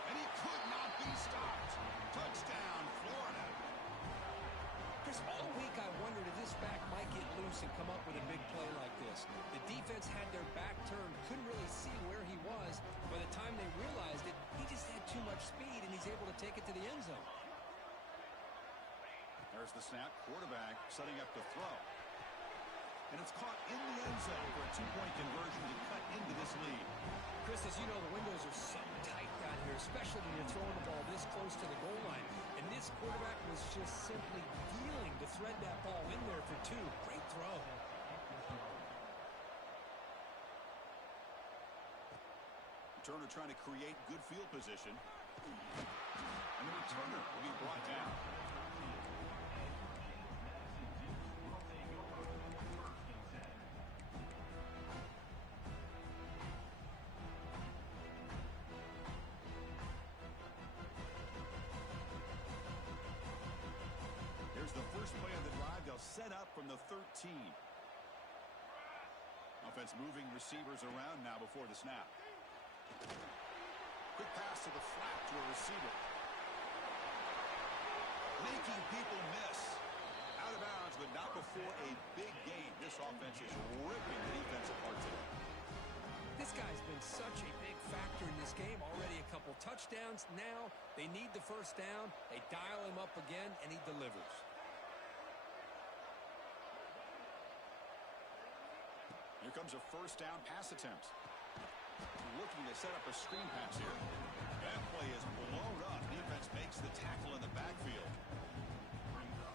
And he could not be stopped. Touchdown, Florida. Chris, all week I wondered if this back might get loose and come up with a big play like this. The defense had their back turned, couldn't really see where he was. By the time they realized it, he just had too much speed, and he's able to take it to the end zone. There's the snap. Quarterback setting up to throw. And it's caught in the end zone for a 2-point conversion to cut into this lead. Chris, as you know, the windows are so tight down here, especially when you're throwing the ball this close to the goal line. And this quarterback was just simply dealing to thread that ball in there for 2. Great throw. Returner trying to create good field position. And the returner will be brought down. Here's the first play of the drive. They'll set up from the 13. Offense moving receivers around now before the snap. Quick pass to the flat to a receiver. Making people miss. Out of bounds, but not before a big gain. This offense is ripping the defense apart today. This guy's been such a big factor in this game. Already a couple touchdowns. Now they need the first down. They dial him up again, and he delivers. Here comes a first down pass attempt. Looking to set up a screen pass here. That play is blown up. Defense makes the tackle in the backfield.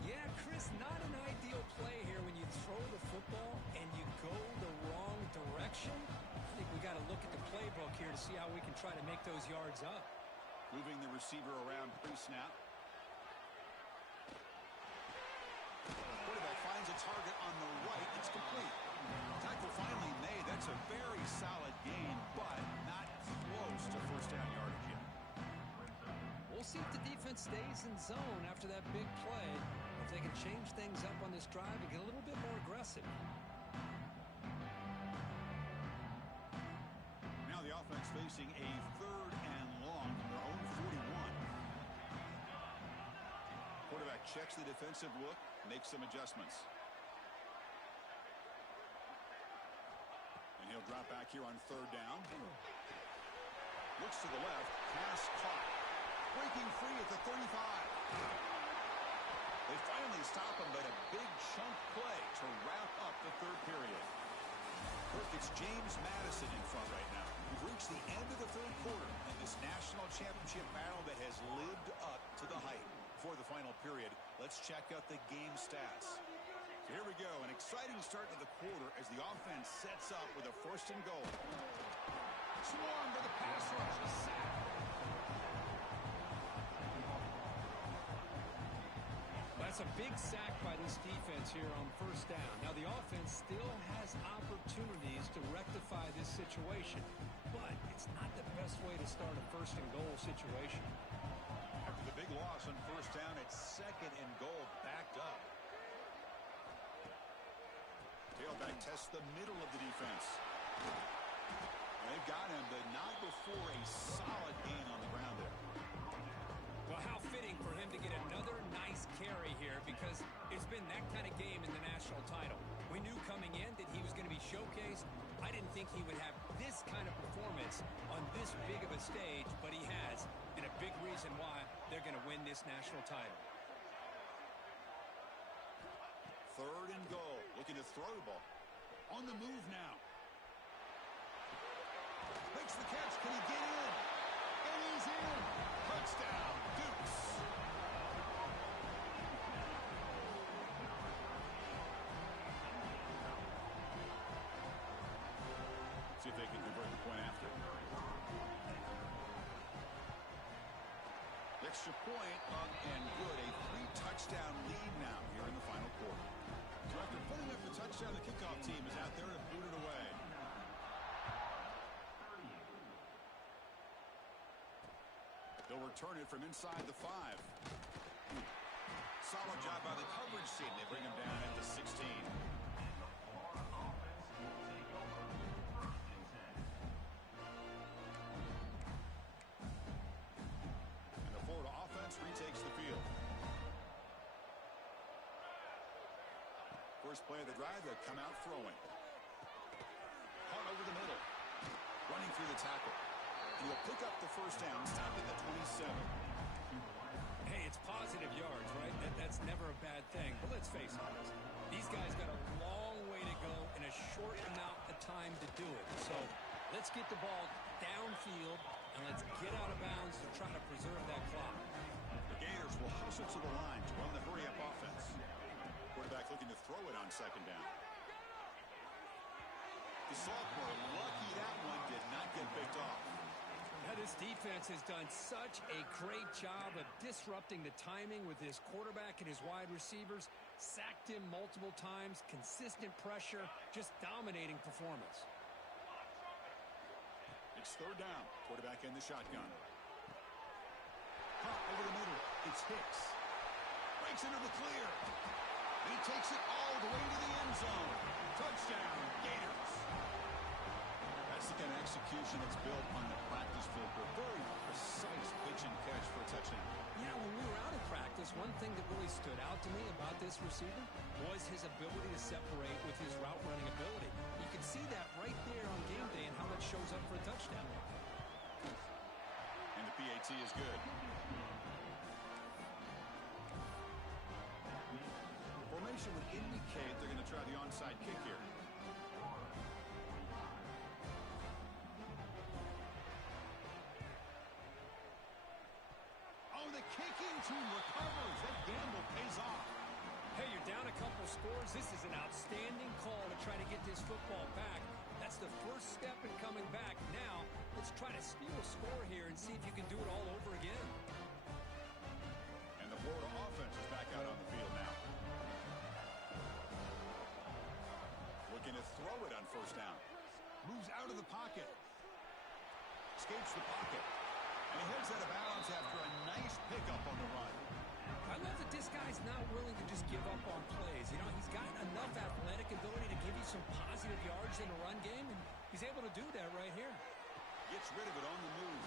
Yeah, Chris, not an ideal play here when you throw the football and you go the wrong direction. I think we got to look at the playbook here to see how we can try to make those yards up. Moving the receiver around pre-snap. Quarterback finds a target on the right. It's complete. Tackle finally made. That's a very solid gain, but not close to first down yardage yet. We'll see if the defense stays in zone after that big play. If they can change things up on this drive and get a little bit more aggressive. Now the offense facing a third and long from their own 41. Quarterback checks the defensive look, makes some adjustments. And he'll drop back here on third down. Looks to the left, pass caught. Breaking free at the 35. They finally stop him, but a big chunk play to wrap up the third period. Kirk, it's James Madison in front right now. We've reached the end of the third quarter in this national championship battle that has lived up to the hype. Before the final period, let's check out the game stats. So here we go, an exciting start to the quarter as the offense sets up with a first and goal. Swarmed by the pass rush, a sack. That's a big sack by this defense here on first down. Now, the offense still has opportunities to rectify this situation, but it's not the best way to start a first and goal situation. After the big loss on first down, it's second and goal backed up. Tailback tests the middle of the defense. They've got him, but not before a solid gain on the ground there. Well, how fitting for him to get another nice carry here, because it's been that kind of game in the national title. We knew coming in that he was going to be showcased. I didn't think he would have this kind of performance on this big of a stage, but he has, and a big reason why they're going to win this national title. Third and goal, looking to throw the ball. On the move now. Makes the catch. Can he get in? And he's in. Touchdown, Dukes. See if they can convert the point after. Extra point up and good. A 3-touchdown lead now here in the final quarter. So after putting up the touchdown, the kickoff team is out there to boot it away. They'll return it from inside the 5. Solid job by the coverage team. They bring him down at the 16. And the Florida offense retakes the field. First play of the drive, they'll come out throwing. Caught over the middle. Running through the tackle. He'll pick up the first down, stop at the 27. Hey, it's positive yards, right? That's never a bad thing. But let's face it, these guys got a long way to go in a short amount of time to do it. So let's get the ball downfield, and let's get out of bounds to try to preserve that clock. The Gators will hustle to the line to run the hurry-up offense. Quarterback looking to throw it on second down. The sophomore, lucky that one did not get picked off. Now, this defense has done such a great job of disrupting the timing with his quarterback and his wide receivers. Sacked him multiple times, consistent pressure, just dominating performance. It's third down. Quarterback in the shotgun. Caught over the middle. It's Hicks. Breaks into the clear. He takes it all the way to the end zone. Touchdown, Gators. That's the kind of execution that's built on the practice field. A very precise pitch and catch for a touchdown. Yeah, when we were out of practice, one thing that really stood out to me about this receiver was his ability to separate with his route running ability. You can see that right there on game day and how that shows up for a touchdown. And the PAT is good. Formation would indicate they're going to try the onside kick here. Oh, the kicking team recovers. That gamble pays off. Hey, you're down a couple scores. This is an outstanding call to try to get this football back. That's the first step in coming back. Now, let's try to steal a score here and see if you can do it all over again. And the Florida offense is back out on the field now. Looking to throw it on first down. Moves out of the pocket. Escapes the pocket. And he heads out of bounds after a nice pickup on the run. I love that this guy's not willing to just give up on plays. You know, he's got enough athletic ability to give you some positive yards in the run game, and he's able to do that right here. Gets rid of it on the move.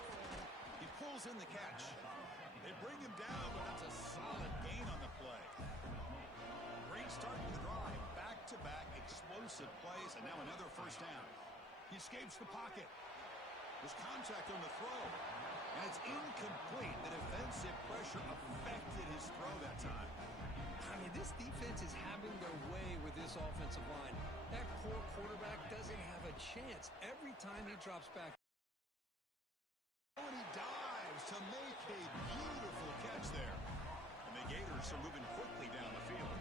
He pulls in the catch. They bring him down, but that's a solid gain on the play. Great start to the drive. Back-to-back explosive plays, and now another first down. He escapes the pocket. There's contact on the throw. And it's incomplete. The defensive pressure affected his throw that time. I mean, this defense is having their way with this offensive line. That poor quarterback doesn't have a chance every time he drops back. And he dives to make a beautiful catch there. And the Gators are moving quickly down the field.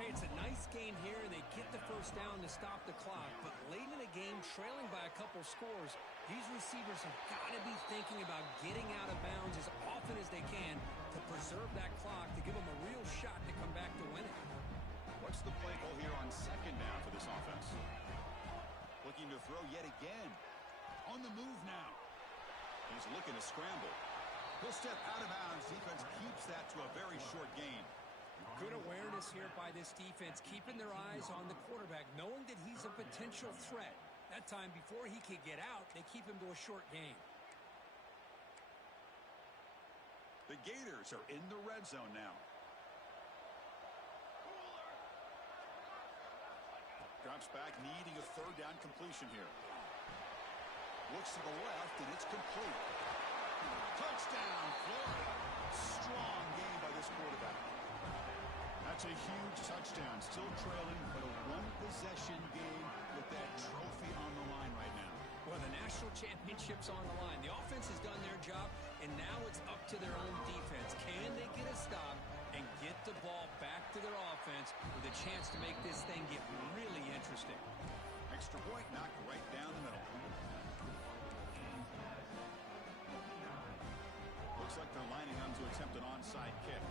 Hey, it's a nice game here, and they get the first down to stop the clock. But late in the game, trailing by a couple scores, these receivers have got to be thinking about getting out of bounds as often as they can to preserve that clock, to give them a real shot to come back to win it. What's the play call here on second down for this offense? Looking to throw yet again. On the move now. He's looking to scramble. He'll step out of bounds. Defense keeps that to a very short gain. Good awareness here by this defense, keeping their eyes on the quarterback, knowing that he's a potential threat. That time, before he could get out, they keep him to a short gain. The Gators are in the red zone now. Drops back, needing a third down completion here. Looks to the left, and it's complete. Touchdown, Florida. Strong game by this quarterback. That's a huge touchdown. Still trailing, but a one-possession game with that trophy on the line right now. Well, the national championship's on the line. The offense has done their job, and now it's up to their own defense. Can they get a stop and get the ball back to their offense with a chance to make this thing get really interesting? Extra point knocked right down the middle. Looks like they're lining up to attempt an onside kick.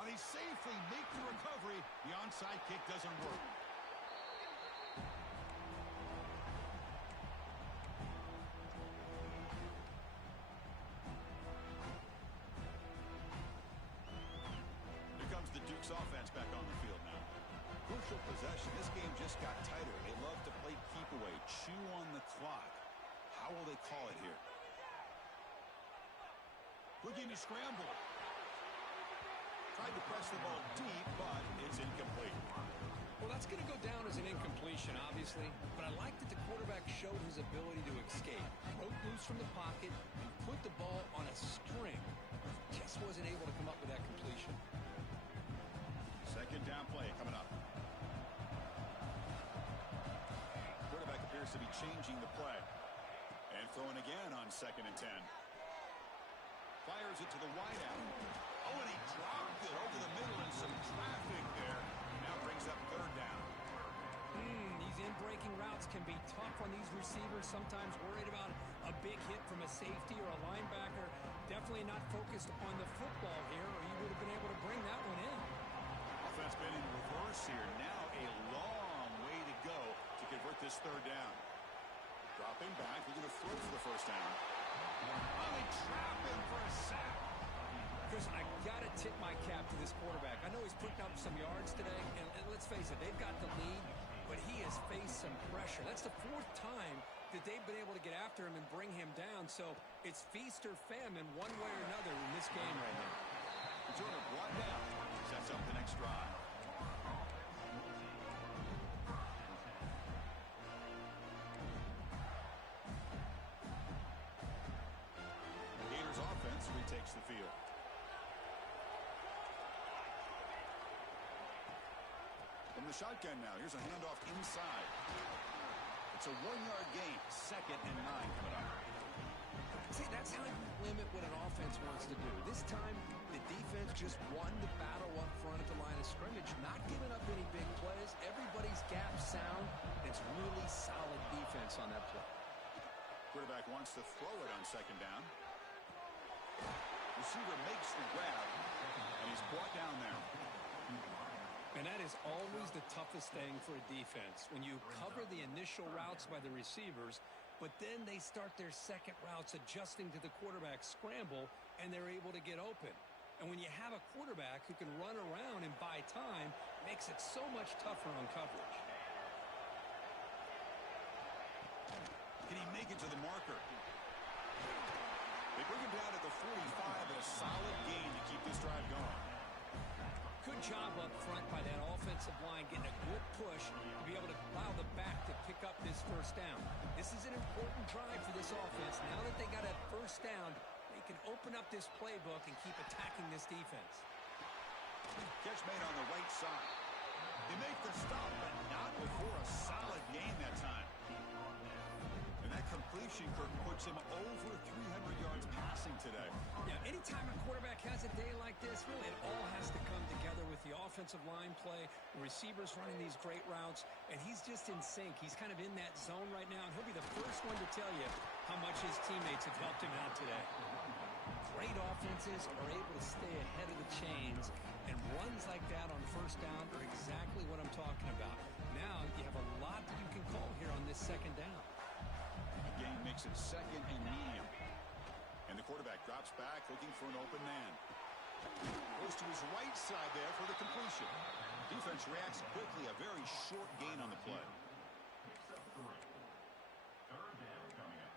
Now they safely make the recovery. The onside kick doesn't work. Here comes the Duke's offense back on the field now. Crucial possession. This game just got tighter. They love to play keep away, chew on the clock. How will they call it here? Looking to scramble. Tried to press the ball deep, but it's incomplete. Well, that's going to go down as an incompletion, obviously, but I like that the quarterback showed his ability to escape. Broke loose from the pocket and put the ball on a string. Just wasn't able to come up with that completion. Second down play coming up. Quarterback appears to be changing the play. And throwing again on 2nd and 10. Fires it to the wideout. Oh, and he dropped it over the middle and some traffic there. Now brings up 3rd down. These in-breaking routes can be tough on these receivers, sometimes worried about a big hit from a safety or a linebacker. Definitely not focused upon the football here, or he would have been able to bring that one in. Offense been in reverse here. Now a long way to go to convert this 3rd down. Dropping back, looking to throw for the 1st down. Oh, they trap him for a sack. Chris, I got to tip my cap to this quarterback. I know he's putting up some yards today, and let's face it, they've got the lead, but he has faced some pressure. That's the 4th time that they've been able to get after him and bring him down, so it's feast or famine one way or another in this game right now. Returner brought down, sets up the next drive. Gators offense retakes the field. From the shotgun now, here's a handoff inside. It's a 1-yard gain, 2nd and 9 coming up. See, that's how you limit what an offense wants to do. This time, the defense just won the battle up front at the line of scrimmage, not giving up any big plays. Everybody's gap sound. It's really solid defense on that play. Quarterback wants to throw it on 2nd down. Receiver makes the grab, and he's brought down there. And that is always the toughest thing for a defense. When you cover the initial routes by the receivers, but then they start their second routes adjusting to the quarterback scramble, and they're able to get open. And when you have a quarterback who can run around and buy time, it makes it so much tougher on coverage. Can he make it to the marker? They bring him down at the 45, and a solid gain to keep this drive going. Good job up front by that offensive line, getting a good push to be able to allow the back to pick up this 1st down. This is an important drive for this offense. Now that they got that 1st down, they can open up this playbook and keep attacking this defense. Catch made on the right side. They make the stop, but not before a solid gain that time. And that That completion, Kirk, puts him over 300 yards passing today. Yeah, anytime a quarterback has a day like this, really it all has to come together with the offensive line play, the receivers running these great routes, and he's just in sync. He's kind of in that zone right now, and he'll be the first one to tell you how much his teammates have helped him out today. Great offenses are able to stay ahead of the chains, and runs like that on first down are exactly what I'm talking about. Now you have a lot that you can call here on this second down. The game makes it second and medium. And the quarterback drops back looking for an open man. Goes to his right side there for the completion. Defense reacts quickly. A very short gain on the play. Picks up 3. Third down coming up.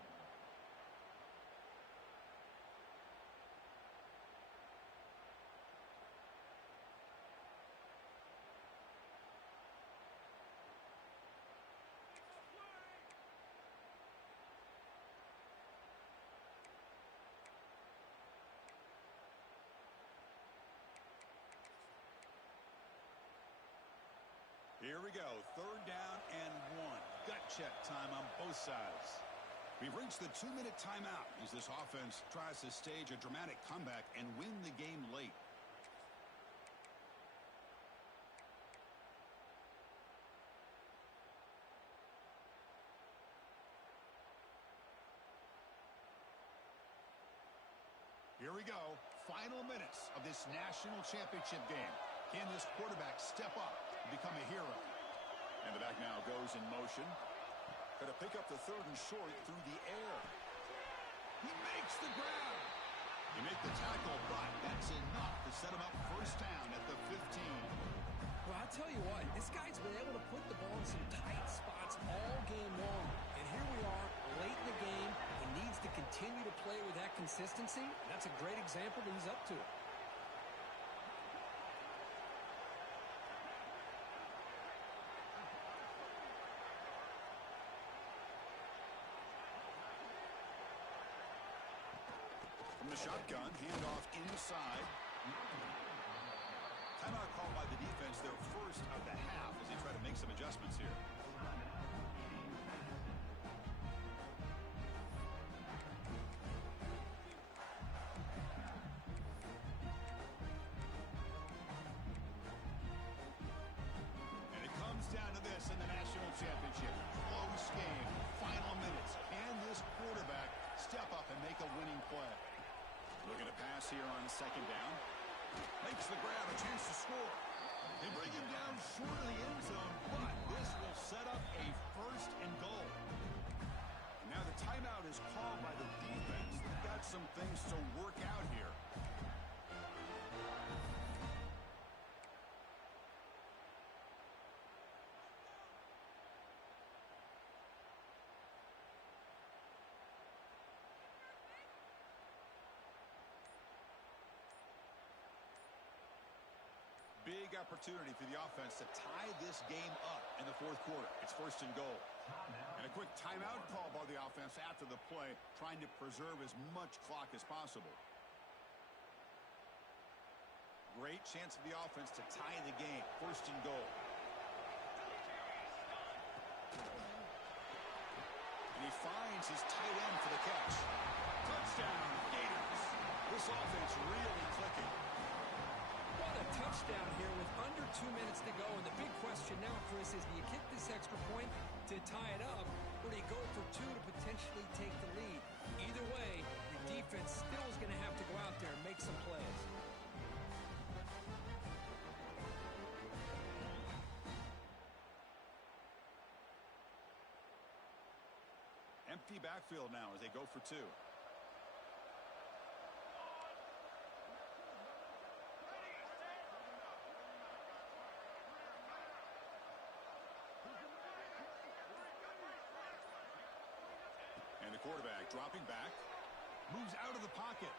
Here we go. Third down and 1. Gut check time on both sides. We've reached the 2-minute timeout as this offense tries to stage a dramatic comeback and win the game late. Here we go. Final minutes of this national championship game. Can this quarterback step up and become a hero? And the back now goes in motion. Going to pick up the third and short through the air. He makes the grab. You make the tackle, but that's enough to set him up first down at the 15. Well, I'll tell you what, this guy's been able to put the ball in some tight spots all game long. And here we are, late in the game. He needs to continue to play with that consistency. That's a great example that he's up to it. From the shotgun, handoff inside. Timeout called by the defense, their first of the half as they try to make some adjustments here. And it comes down to this in the national championship. Close game, final minutes. Can this quarterback step up and make a winning play? Looking to pass here on second down. Makes the grab, a chance to score. They bring him down short of the end zone, but this will set up a first and goal. Now the timeout is called by the defense. They've got some things to work out here. Big opportunity for the offense to tie this game up in the fourth quarter. It's first and goal. And a quick timeout call by the offense after the play, trying to preserve as much clock as possible. Great chance for the offense to tie the game. First and goal. And he finds his tight end for the catch. Touchdown, Gators. This offense really clicking. What a touchdown here with under 2 minutes to go. And the big question now, Chris, is do you kick this extra point to tie it up, or do you go for 2 to potentially take the lead? Either way, the defense still is going to have to go out there and make some plays. Empty backfield now as they go for 2. And the quarterback dropping back, moves out of the pocket.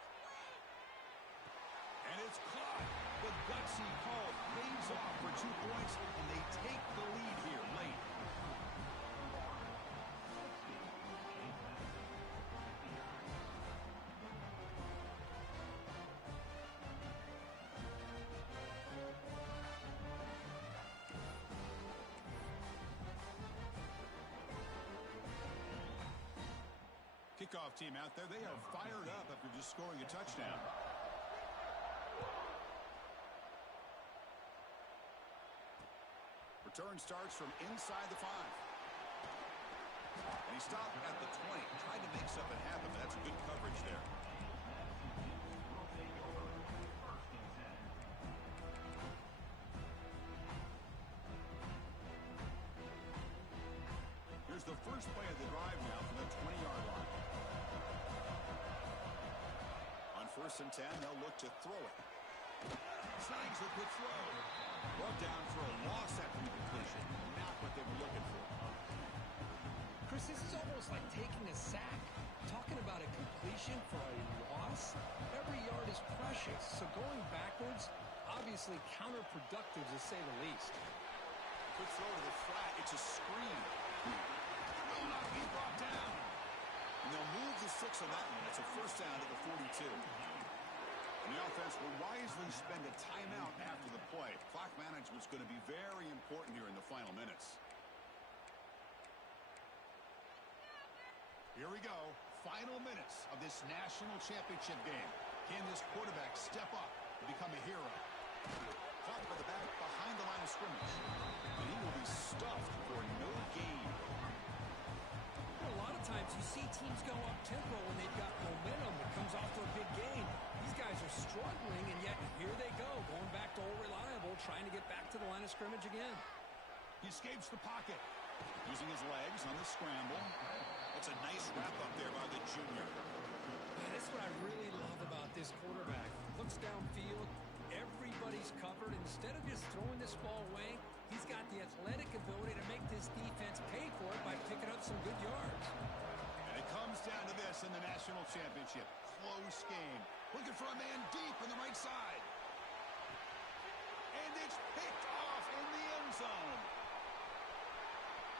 And it's caught. The gutsy call pays off for 2 points, and they take the lead here late. kickoff team out there, they are fired up after just scoring a touchdown. Return starts from inside the 5. And he stopped at the 20. Tried to make something happen, but that's good coverage there. Here's the first play of the drive now from the 20-yard line. On 1st and 10, they'll look to throw it. Snags a quick throw. Brought down for a loss after the completion. Not what they were looking for. Chris, this is almost like taking a sack. Talking about a completion for a loss, every yard is precious. So going backwards, obviously counterproductive to say the least. Quick throw to the flat. It's a screen. Will not be brought down. And they'll move the 6 on that one. It's a first down to the 42. And the offense will wisely spend a timeout after the play. Clock management is going to be very important here in the final minutes. Here we go. Final minutes of this national championship game. Can this quarterback step up and become a hero? Caught by the back behind the line of scrimmage. And he will be stuffed for no gain. Well, a lot of times you see teams go up tempo when they've got momentum that comes off their big game. These guys are struggling, and yet here they go, going back to old reliable, trying to get back to the line of scrimmage again. He escapes the pocket, using his legs on the scramble. It's a nice wrap up there by the junior. Man, that's what I really love about this quarterback. Looks downfield, everybody's covered. Instead of just throwing this ball away, he's got the athletic ability to make this defense pay for it by picking up some good yards. And it comes down to this in the national championship. Close game. Looking for a man deep on the right side. And it's picked off in the end zone.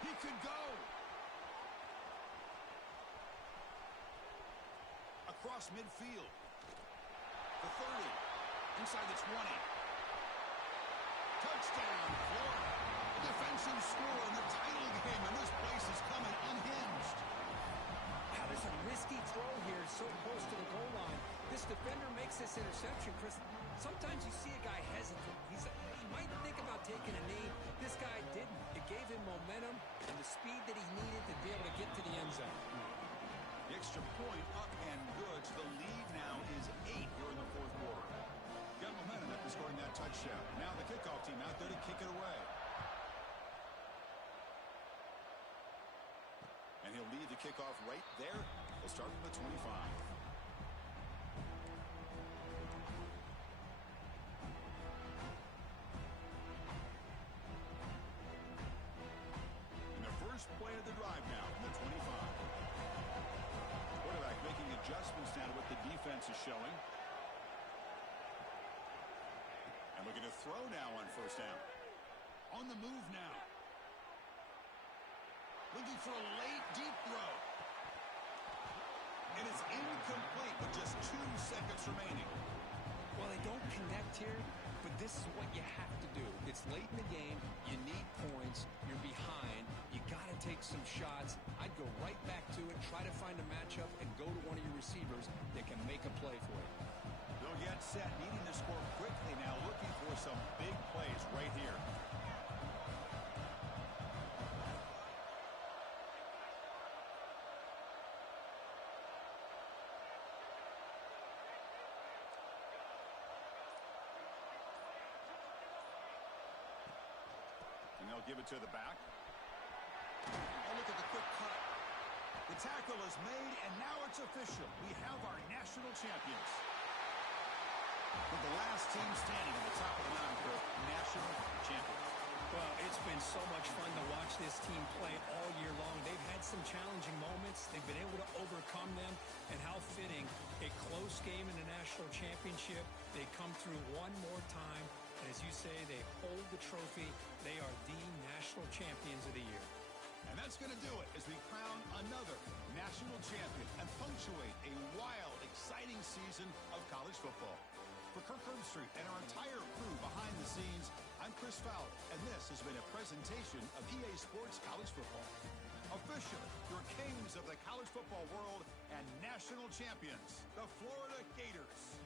He could go. Across midfield. The 30. Inside the 20. Touchdown, Florida. A defensive score in the title game, and this place is coming unhinged. Now, there's a risky throw here so close to the goal line. This defender makes this interception, Chris. Sometimes you see a guy hesitant. He might think about taking a knee. This guy didn't. It gave him momentum and the speed that he needed to be able to get to the end zone. The extra point up and good. So the lead now is 8 here in the 4th quarter. Got momentum after scoring that touchdown. Now the kickoff team out there to kick it away. And he'll lead the kickoff right there. We'll start from the 25. And the first play of the drive now from the 25. Quarterback making adjustments now to what the defense is showing. And looking to throw now on 1st down. On the move now. Looking for a late, deep throw. And it's incomplete with just 2 seconds remaining. Well, they don't connect here, but this is what you have to do. It's late in the game. You need points. You're behind. You got to take some shots. I'd go right back to it, try to find a matchup, and go to one of your receivers that can make a play for you. They'll get set, needing to score quickly now, looking for some big plays right here. And they'll give it to the back. Oh, look at the quick cut. The tackle is made, and now it's official. We have our national champions. With the last team standing at the top of the mountain for national champions. Well, it's been so much fun to watch this team play all year long. They've had some challenging moments. They've been able to overcome them. And how fitting, a close game in the national championship. They come through one more time. And as you say, they hold the trophy. They are the national champions of the year. And that's going to do it as we crown another national champion and punctuate a wild, exciting season of college football. For Kirk Herbstreit and our entire crew behind the scenes, I'm Chris Fowler, and this has been a presentation of EA Sports College Football. Officially, your kings of the college football world and national champions, the Florida Gators.